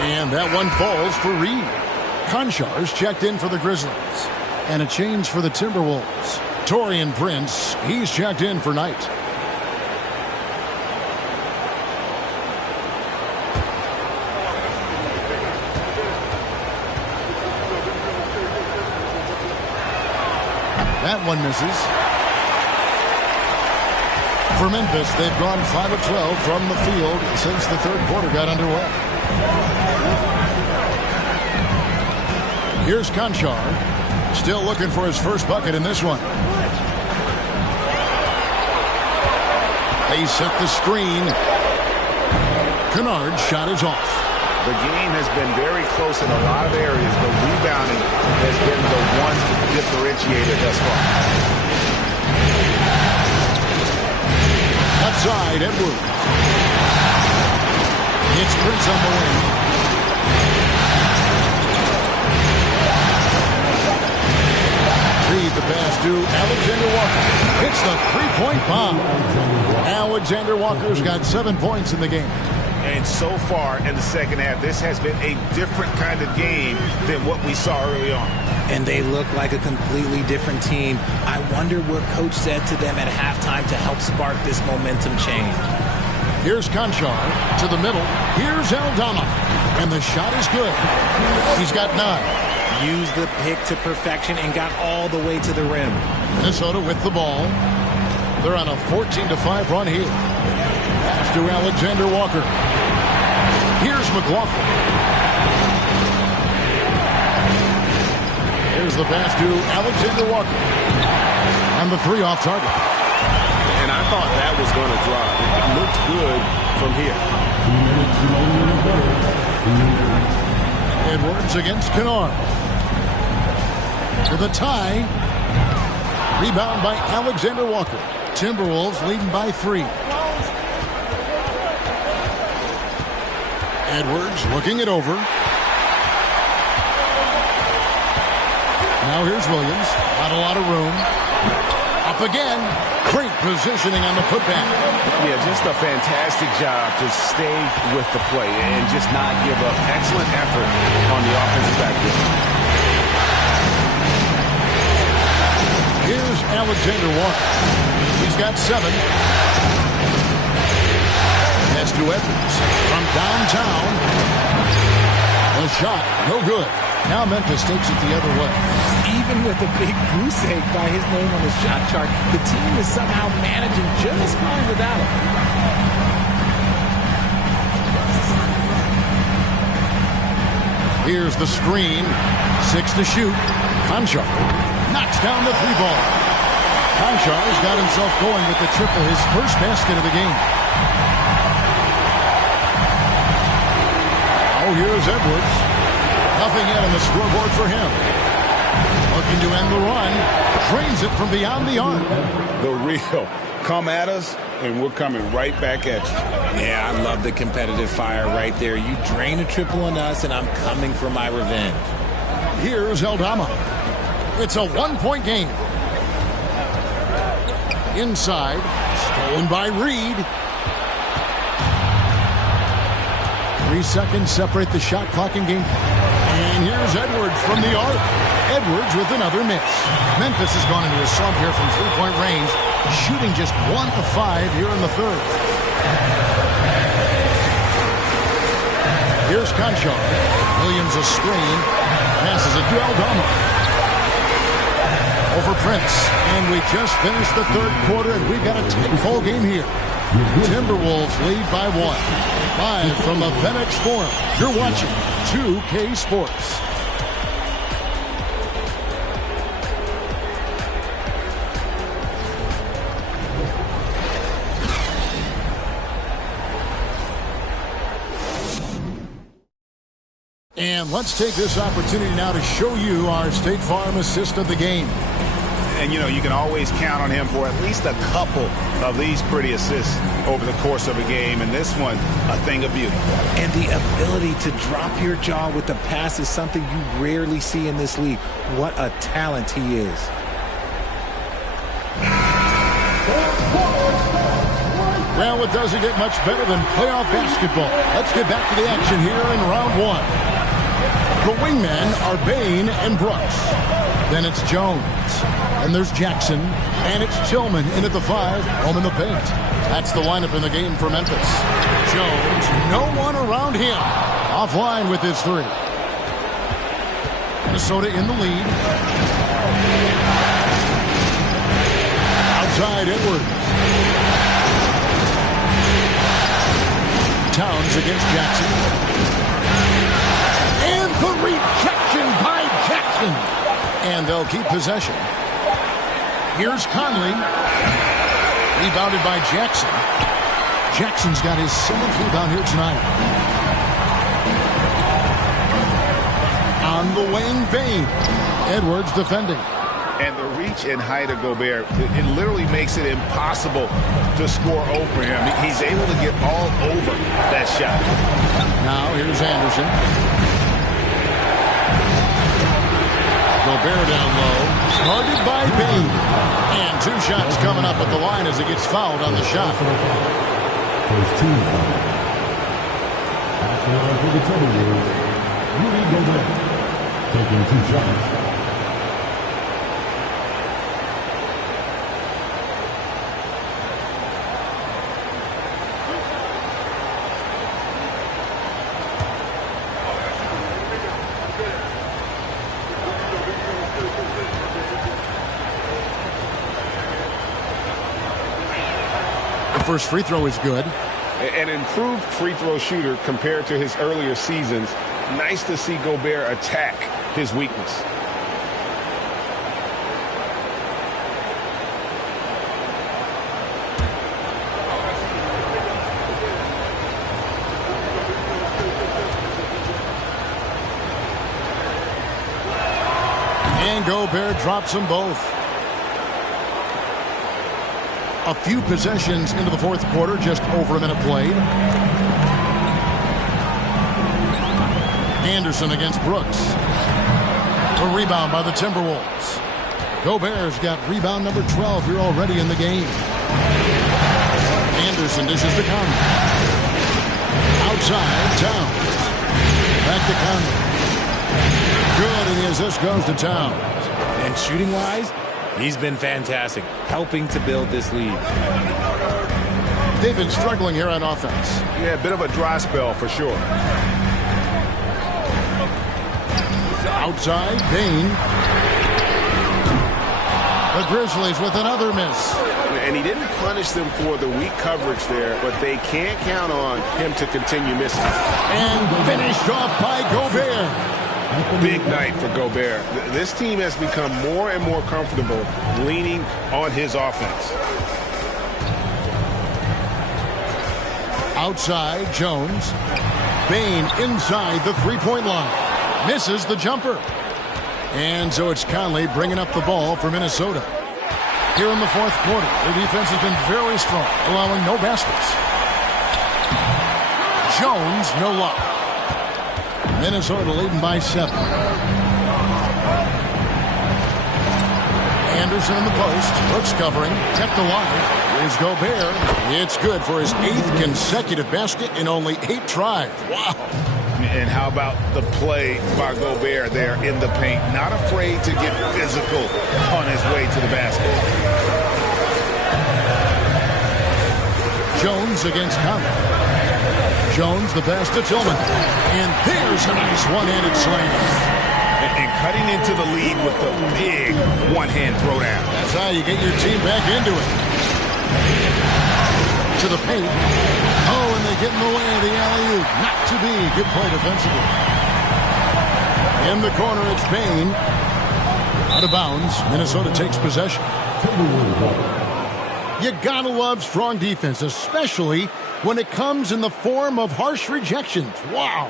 And that one falls for Reed. Konchar's checked in for the Grizzlies. And a change for the Timberwolves. Taurean Prince, he's checked in for Knight. That one misses. For Memphis, they've gone 5 of 12 from the field since the third quarter got underway. Here's Conchar, still looking for his first bucket in this one. They set the screen. Kennard's shot is off. The game has been very close in a lot of areas, but rebounding has been the one differentiator thus far. Left side, Edwards. It's Prince on the wing. Read the pass to Alexander Walker. Hits the three-point bomb. Alexander Walker's got 7 points in the game. And so far in the second half, this has been a different kind of game than what we saw early on. And they look like a completely different team. I wonder what Coach said to them at halftime to help spark this momentum change. Here's Conchar to the middle. Here's Aldama. And the shot is good. He's got 9. Used the pick to perfection and got all the way to the rim. Minnesota with the ball. They're on a 14-5 run here. Pass to Alexander Walker. Here's McLaughlin. Here's the pass to Alexander Walker. On the 3 off target. And I thought that was going to drop. It looked good from here. Edwards against Kennard. To the tie. Rebound by Alexander Walker. Timberwolves leading by 3. Edwards looking it over. Now here's Williams. Not a lot of room. Up again. Great positioning on the putback. Yeah, just a fantastic job to stay with the play and just not give up. Excellent effort on the offensive backfield. Here's Alexander Walker. He's got 7. Pass to Edwards from downtown. The shot, no good. Now Memphis takes it the other way. Even with a big goose egg by his name on the shot chart, the team is somehow managing just fine without him. Here's the screen. 6 to shoot. Conchar knocks down the 3-ball. Conchar's got himself going with the triple, his first basket of the game. Oh, here's Edwards. Nothing yet on the scoreboard for him. Looking to end the run. Drains it from beyond the arc. The real. Come at us, and we're coming right back at you. Yeah, I love the competitive fire right there. You drain a triple on us, and I'm coming for my revenge. Here's Aldama. It's a 1-point game. Inside. Stolen by Reed. 3 seconds separate the shot clock and game. And here's Edwards from the arc. Edwards with another miss. Memphis has gone into a slump here from 3-point range, shooting just 1 of 5 here in the third. Here's Conchar. Williams a screen. Passes it to Aldama. Over Prince. And we just finished the third quarter, and we've got a tight ball game here. Timberwolves lead by 1. Live from the FedEx Forum, you're watching 2K Sports. And let's take this opportunity now to show you our State Farm assist of the game. And, you know, you can always count on him for at least a couple of these pretty assists over the course of a game. And this one, a thing of beauty. And the ability to drop your jaw with the pass is something you rarely see in this league. What a talent he is. Well, it doesn't get much better than playoff basketball. Let's get back to the action here in round 1. The wingmen are Bain and Brooks. Then it's Jones. And there's Jackson. And it's Tillman in at the 5, home in the paint. That's the lineup in the game for Memphis. Jones, no one around him. Offline with his 3. Minnesota in the lead. Outside Edwards. Towns against Jackson. And the rejection by Jackson. And they'll keep possession. Here's Conley. Rebounded by Jackson. Jackson's got his 7th rebound here tonight. On the wing, Bain. Edwards defending. And the reach and height of Gobert, it literally makes it impossible to score over him. He's able to get all over that shot. Now here's Anderson. Gobert down low. Guarded by Bain. And 2 shots coming up at the line as he gets fouled on the shot. First team foul. After the Timberwolves, Rudy Gobert taking 2 shots. First free throw is good. An improved free throw shooter compared to his earlier seasons. Nice to see Gobert attack his weakness. And Gobert drops them both. A few possessions into the 4th quarter, just over a minute played. Anderson against Brooks. A rebound by the Timberwolves. Gobert's got rebound number 12 here already in the game. Anderson dishes to Conley. Outside, Towns. Back to Conley. Good, and the assist goes to Towns. And shooting-wise, he's been fantastic, helping to build this lead. They've been struggling here on offense. Yeah, a bit of a dry spell for sure. Outside, Bain. The Grizzlies with another miss. And he didn't punish them for the weak coverage there, but they can't count on him to continue missing. And finished off by Gobert. Big night for Gobert. This team has become more and more comfortable leaning on his offense. Outside, Jones. Bain inside the 3-point line. Misses the jumper. And so it's Conley bringing up the ball for Minnesota. Here in the 4th quarter, their defense has been very strong, allowing no baskets. Jones, no luck. Minnesota leading by 7. Anderson in the post. Brooks covering. Kept alive. Here's Gobert. It's good for his 8th consecutive basket in only 8 tries. Wow. And how about the play by Gobert there in the paint? Not afraid to get physical on his way to the basket. Jones against Conley. Jones the pass to Tillman. And there's a nice one-handed slam. And cutting into the lead with the big one-hand throwdown. That's how you get your team back into it. To the paint. Oh, and they get in the way of the alley-oop. Not to be. Good play defensively. In the corner, it's Bain. Out of bounds. Minnesota takes possession. You gotta love strong defense, especially when it comes in the form of harsh rejections. Wow.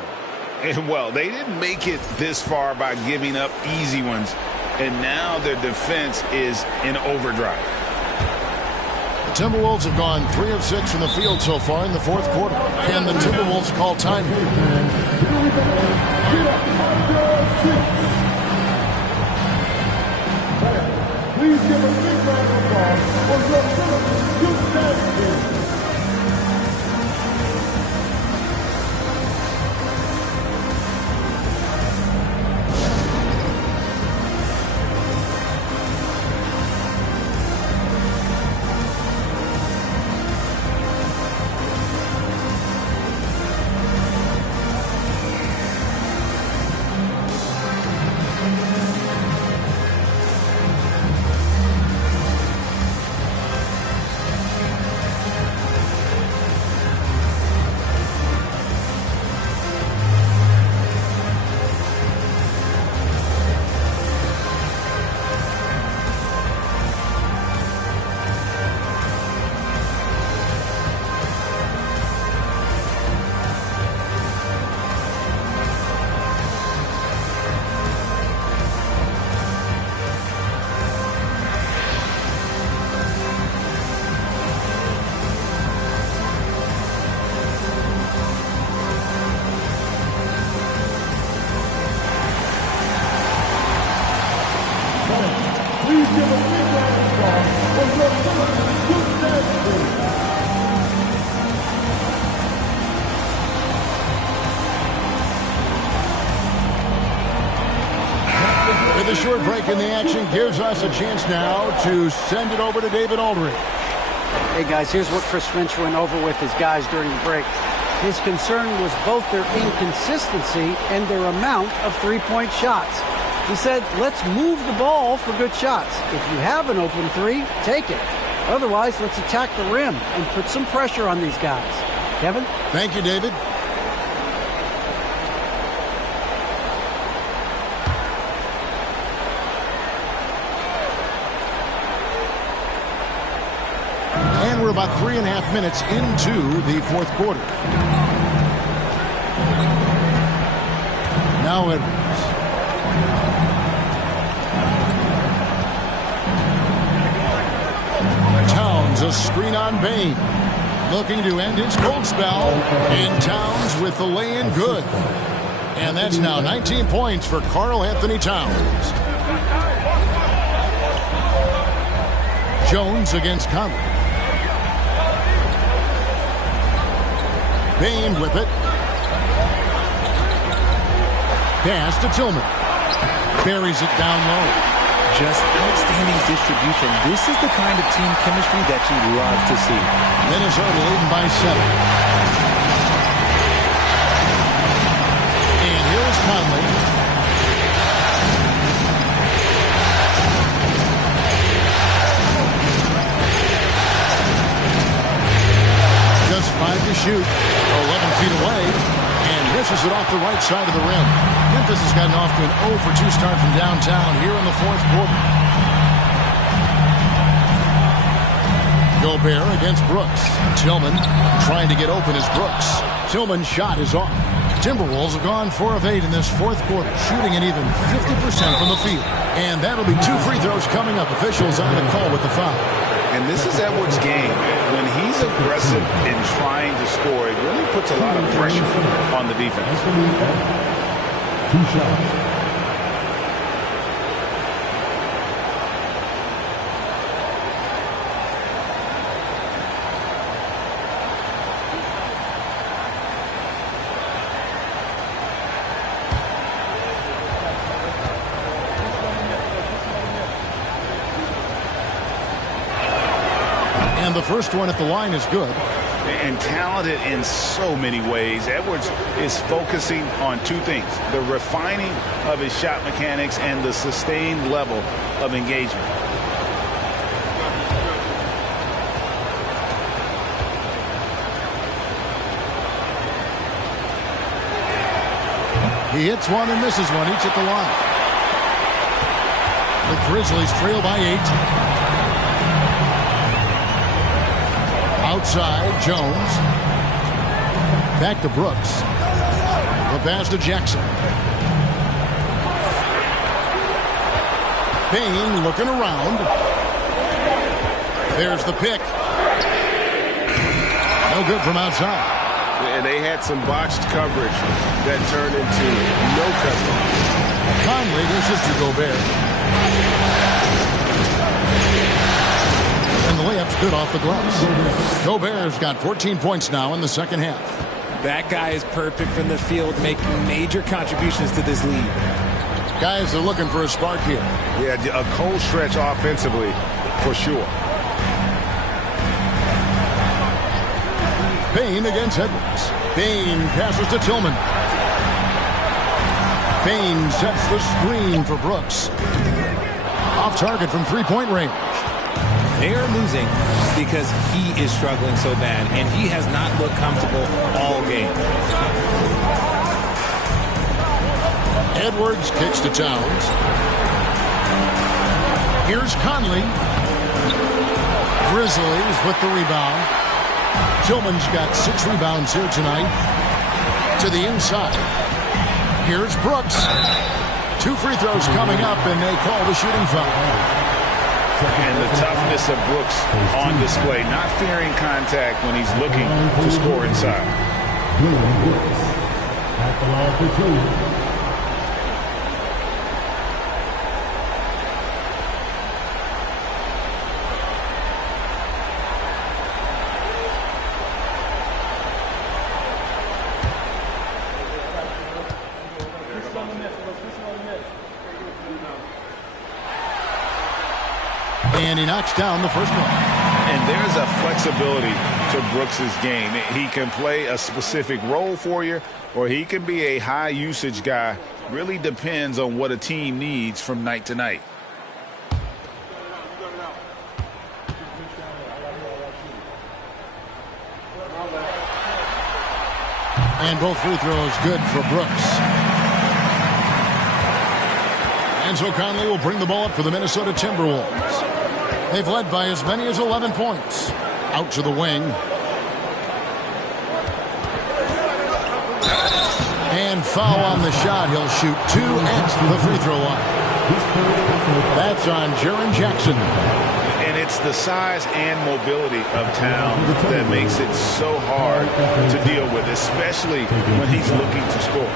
And well, they didn't make it this far by giving up easy ones. And now their defense is in overdrive. The Timberwolves have gone 3 of 6 from the field so far in the 4th quarter. And the Timberwolves call time here. Please give a big round of applause for the Timberwolves. Please give a big round of applause for your first contestant. With a short break in the action gives us a chance now to send it over to David Aldridge. Hey, guys, here's what Chris Finch went over with his guys during the break. His concern was both their inconsistency and their amount of three-point shots. He said, let's move the ball for good shots. If you have an open three, take it. Otherwise, let's attack the rim and put some pressure on these guys. Kevin? Thank you, David. And we're about 3.5 minutes into the fourth quarter. Now Edwards. Towns, a screen on Bain. Looking to end his cold spell. And Towns with the lay-in good. And that's now 19 points for Karl Anthony Towns. Jones against Conley. Bain with it. Pass to Tillman. Buries it down low. Just outstanding distribution. This is the kind of team chemistry that you love to see. Minnesota leading by 7. And here's Conley. Just 5 to shoot. 11 feet away. And misses it off the right side of the rim. Memphis has gotten off to an 0 for 2 start from downtown here in the fourth quarter. Gobert against Brooks. Tillman trying to get open as Brooks. Tillman's shot is off. Timberwolves have gone 4 of 8 in this fourth quarter, shooting an even 50% from the field. And that'll be 2 free throws coming up. Officials on the call with the foul. And this is Edwards' game. When he's aggressive in trying to score, it really puts a lot of pressure on the defense. 2 shots. And the first one at the line is good. And talented in so many ways. Edwards is focusing on 2 things: the refining of his shot mechanics and the sustained level of engagement. He hits one and misses one, each at the line. The Grizzlies trail by 8. Outside, Jones. Back to Brooks. The pass to Jackson. Bain looking around. There's the pick. No good from outside. And they had some botched coverage that turned into no coverage. Conley versus to Gobert. And the layup's good off the glass. Gobert's got 14 points now in the second half. That guy is perfect from the field, making major contributions to this lead. Guys are looking for a spark here. Yeah, a cold stretch offensively, for sure. Bain against Edwards. Bain passes to Tillman. Bain sets the screen for Brooks. Off target from three-point range. They are losing because he is struggling so bad, and he has not looked comfortable all game. Edwards kicks to Towns. Here's Conley. Grizzlies with the rebound. Tillman's got 6 rebounds here tonight. To the inside. Here's Brooks. 2 free throws coming up, and they call the shooting foul. And the toughness of Brooks on display, not fearing contact when he's looking to score inside. Brooks at the line for 2. And he knocks down the first one. And there's a flexibility to Brooks' game. He can play a specific role for you, or he can be a high-usage guy. Really depends on what a team needs from night to night. And both free throws good for Brooks. And so Conley will bring the ball up for the Minnesota Timberwolves. They've led by as many as 11 points. Out to the wing. And foul on the shot. He'll shoot 2 at the free throw line. That's on Jaren Jackson. And it's the size and mobility of Towns that makes it so hard to deal with, especially when he's looking to score.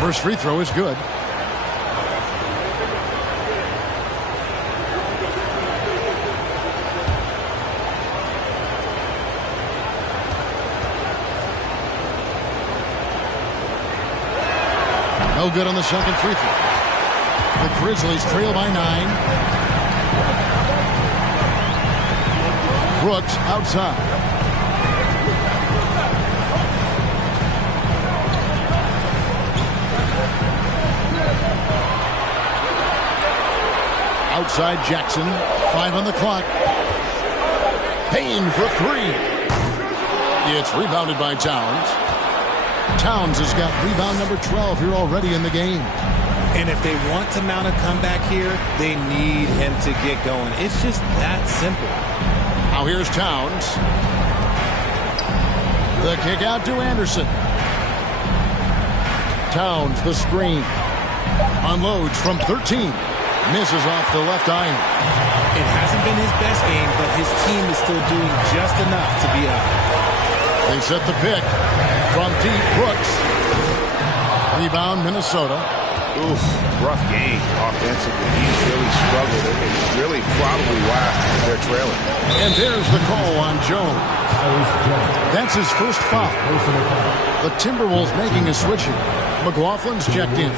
First free throw is good. No good on the second free throw. The Grizzlies trail by 9. Brooks outside. Outside Jackson. 5 on the clock. Payne for 3. It's rebounded by Towns. Towns has got rebound number 12 here already in the game. And if they want to mount a comeback here, they need him to get going. It's just that simple. Now here's Towns. The kick out to Anderson. Towns, the screen. Unloads from 13. Misses off the left iron. It hasn't been his best game, but his team is still doing just enough to be up. They set the pick from deep. Brooks. Rebound, Minnesota. Oof, rough game offensively. He's really struggled, and it's really probably why they're trailing. And there's the call on Jones. That's his first foul. The Timberwolves making a switch here. McLaughlin's checked in.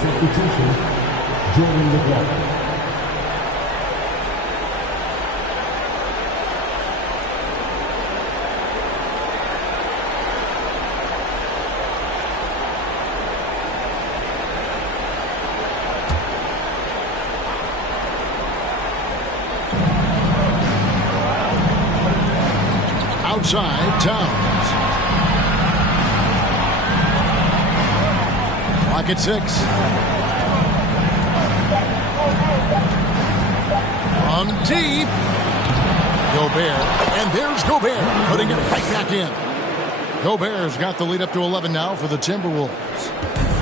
Outside, Towns. Clock at 6. From deep. Gobert. And there's Gobert putting it right back in. Gobert's got the lead up to 11 now for the Timberwolves.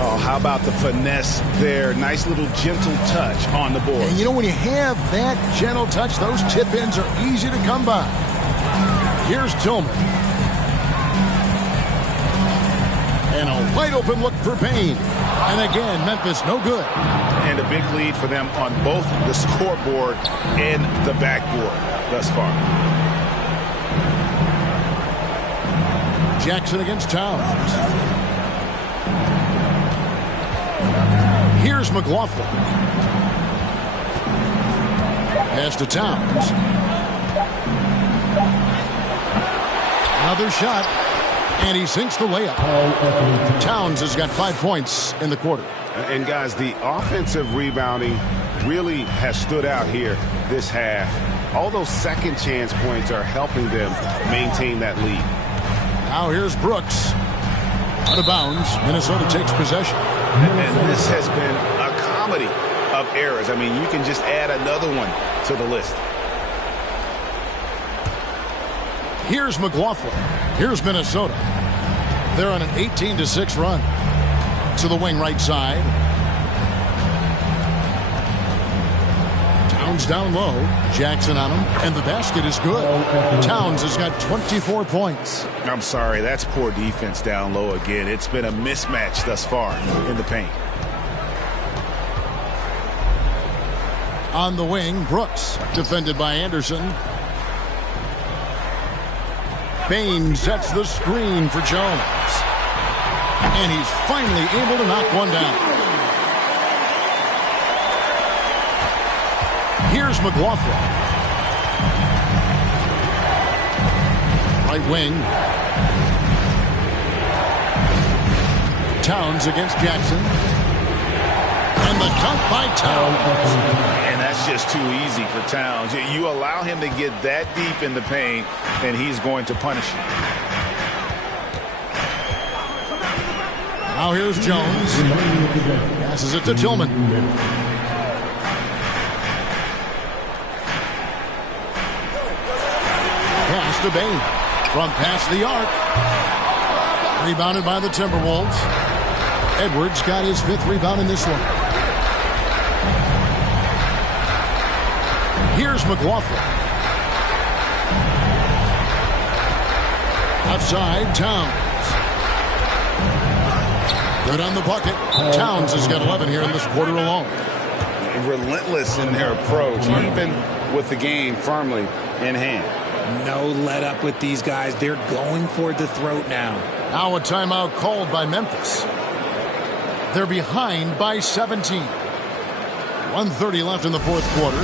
Oh, how about the finesse there? Nice little gentle touch on the board. And you know, when you have that gentle touch, those tip-ins are easy to come by. Here's Tillman. And a wide open look for Payne. And again, Memphis no good. And a big lead for them on both the scoreboard and the backboard thus far. Jackson against Towns. Here's McLaughlin. Pass to Towns. Another shot, and he sinks the layup. Towns has got 5 points in the quarter. And, guys, the offensive rebounding really has stood out here this half. All those second chance points are helping them maintain that lead. Now here's Brooks. Out of bounds. Minnesota takes possession. And this has been a comedy of errors. I mean, you can just add another one to the list. Here's McLaughlin. Here's Minnesota. They're on an 18-6 run. To the wing right side. Towns down low. Jackson on him. And the basket is good. Towns has got 24 points. I'm sorry, that's poor defense down low again. It's been a mismatch thus far in the paint. On the wing, Brooks, defended by Anderson. Bain sets the screen for Jones. And he's finally able to knock one down. Here's McLaughlin. Right wing. Towns against Jackson. And the dunk by Towns. And that's just too easy for Towns. You allow him to get that deep in the paint, and he's going to punish you. Now here's Jones. Passes it to Tillman. Pass to Bain. From past the arc. Rebounded by the Timberwolves. Edwards got his 5th rebound in this one. Here's McLaughlin. Outside, Towns. Good on the bucket. Towns has got 11 here in this quarter alone. Relentless in their approach, even with the game firmly in hand. No let up with these guys. They're going for the throat now. Now a timeout called by Memphis. They're behind by 17. 1:30 left in the 4th quarter.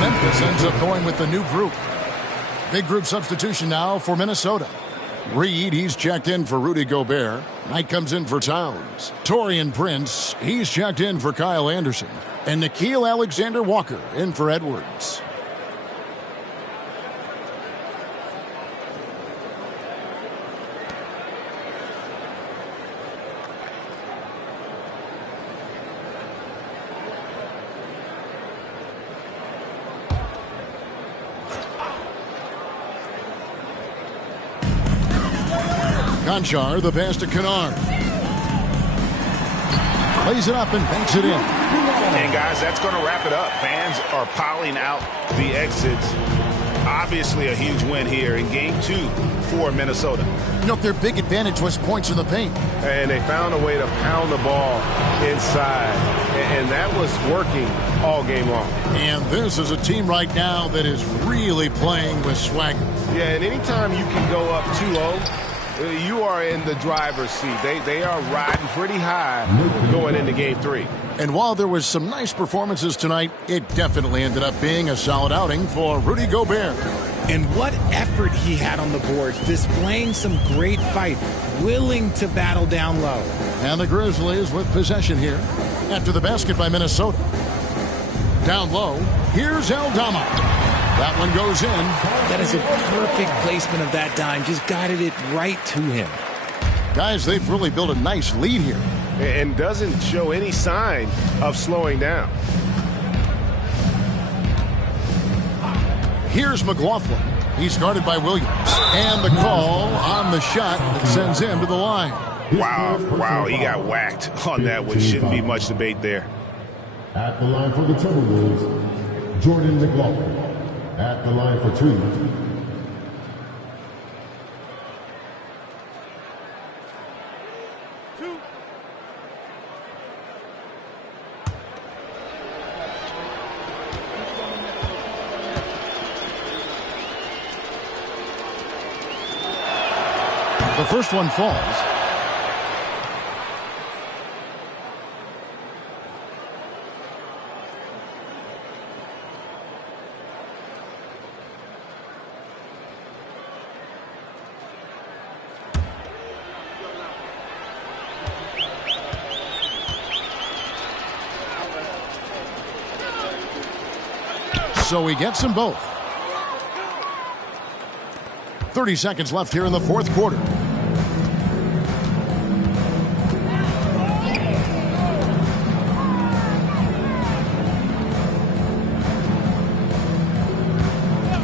Memphis ends up going with the new group. Big group substitution now for Minnesota. Reed, he's checked in for Rudy Gobert. Knight comes in for Towns. Taurean Prince, he's checked in for Kyle Anderson. And Nickeil Alexander-Walker in for Edwards. Conchar, the pass to Kennard. Plays it up and banks it in. And guys, that's going to wrap it up. Fans are piling out the exits. Obviously a huge win here in Game 2 for Minnesota. You know, their big advantage was points in the paint. And they found a way to pound the ball inside. And that was working all game long. And this is a team right now that is really playing with swagger. Yeah, and anytime you can go up 2-0, you are in the driver's seat. They are riding pretty high going into Game 3. And while there was some nice performances tonight, it definitely ended up being a solid outing for Rudy Gobert. And what effort he had on the boards, displaying some great fight, willing to battle down low. And the Grizzlies with possession here after the basket by Minnesota. Down low, here's Aldama. That one goes in. That is a perfect placement of that dime. Just guided it right to him. Guys, they've really built a nice lead here. And doesn't show any sign of slowing down. Here's McLaughlin. He's guarded by Williams. And the call on the shot that sends him to the line. Wow, he got whacked on that one. Shouldn't be much debate there. At the line for the Timberwolves, Jordan McLaughlin. At the line for 2. The first one falls. So he gets them both. 30 seconds left here in the fourth quarter.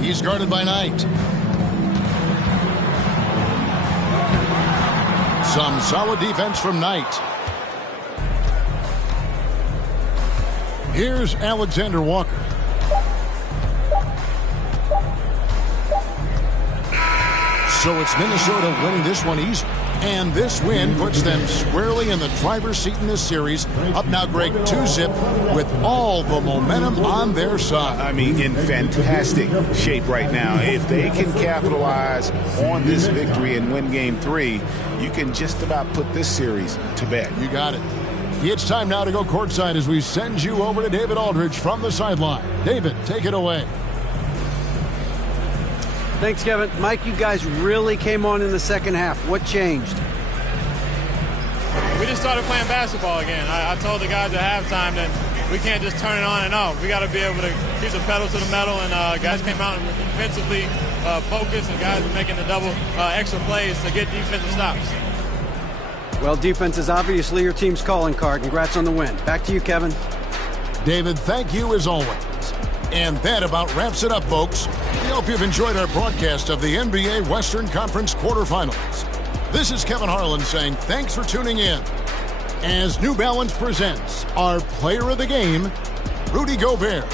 He's guarded by Knight. Some solid defense from Knight. Here's Alexander Walker. So it's Minnesota winning this one easy. And this win puts them squarely in the driver's seat in this series. Up now, Greg, 2-zip with all the momentum on their side. I mean, in fantastic shape right now. If they can capitalize on this victory and win Game 3, you can just about put this series to bed. You got it. It's time now to go courtside as we send you over to David Aldridge from the sideline. David, take it away. Thanks, Kevin. Mike, you guys really came on in the second half. What changed? We just started playing basketball again. I told the guys at halftime that we can't just turn it on and off. We got to be able to keep the pedal to the metal, and guys came out and defensively focused, and guys were making the double extra plays to get defensive stops. Well, defense is obviously your team's calling card. Congrats on the win. Back to you, Kevin. David, thank you as always. And that about wraps it up, folks. We hope you've enjoyed our broadcast of the NBA Western Conference quarterfinals. This is Kevin Harlan saying thanks for tuning in as New Balance presents our player of the game, Rudy Gobert.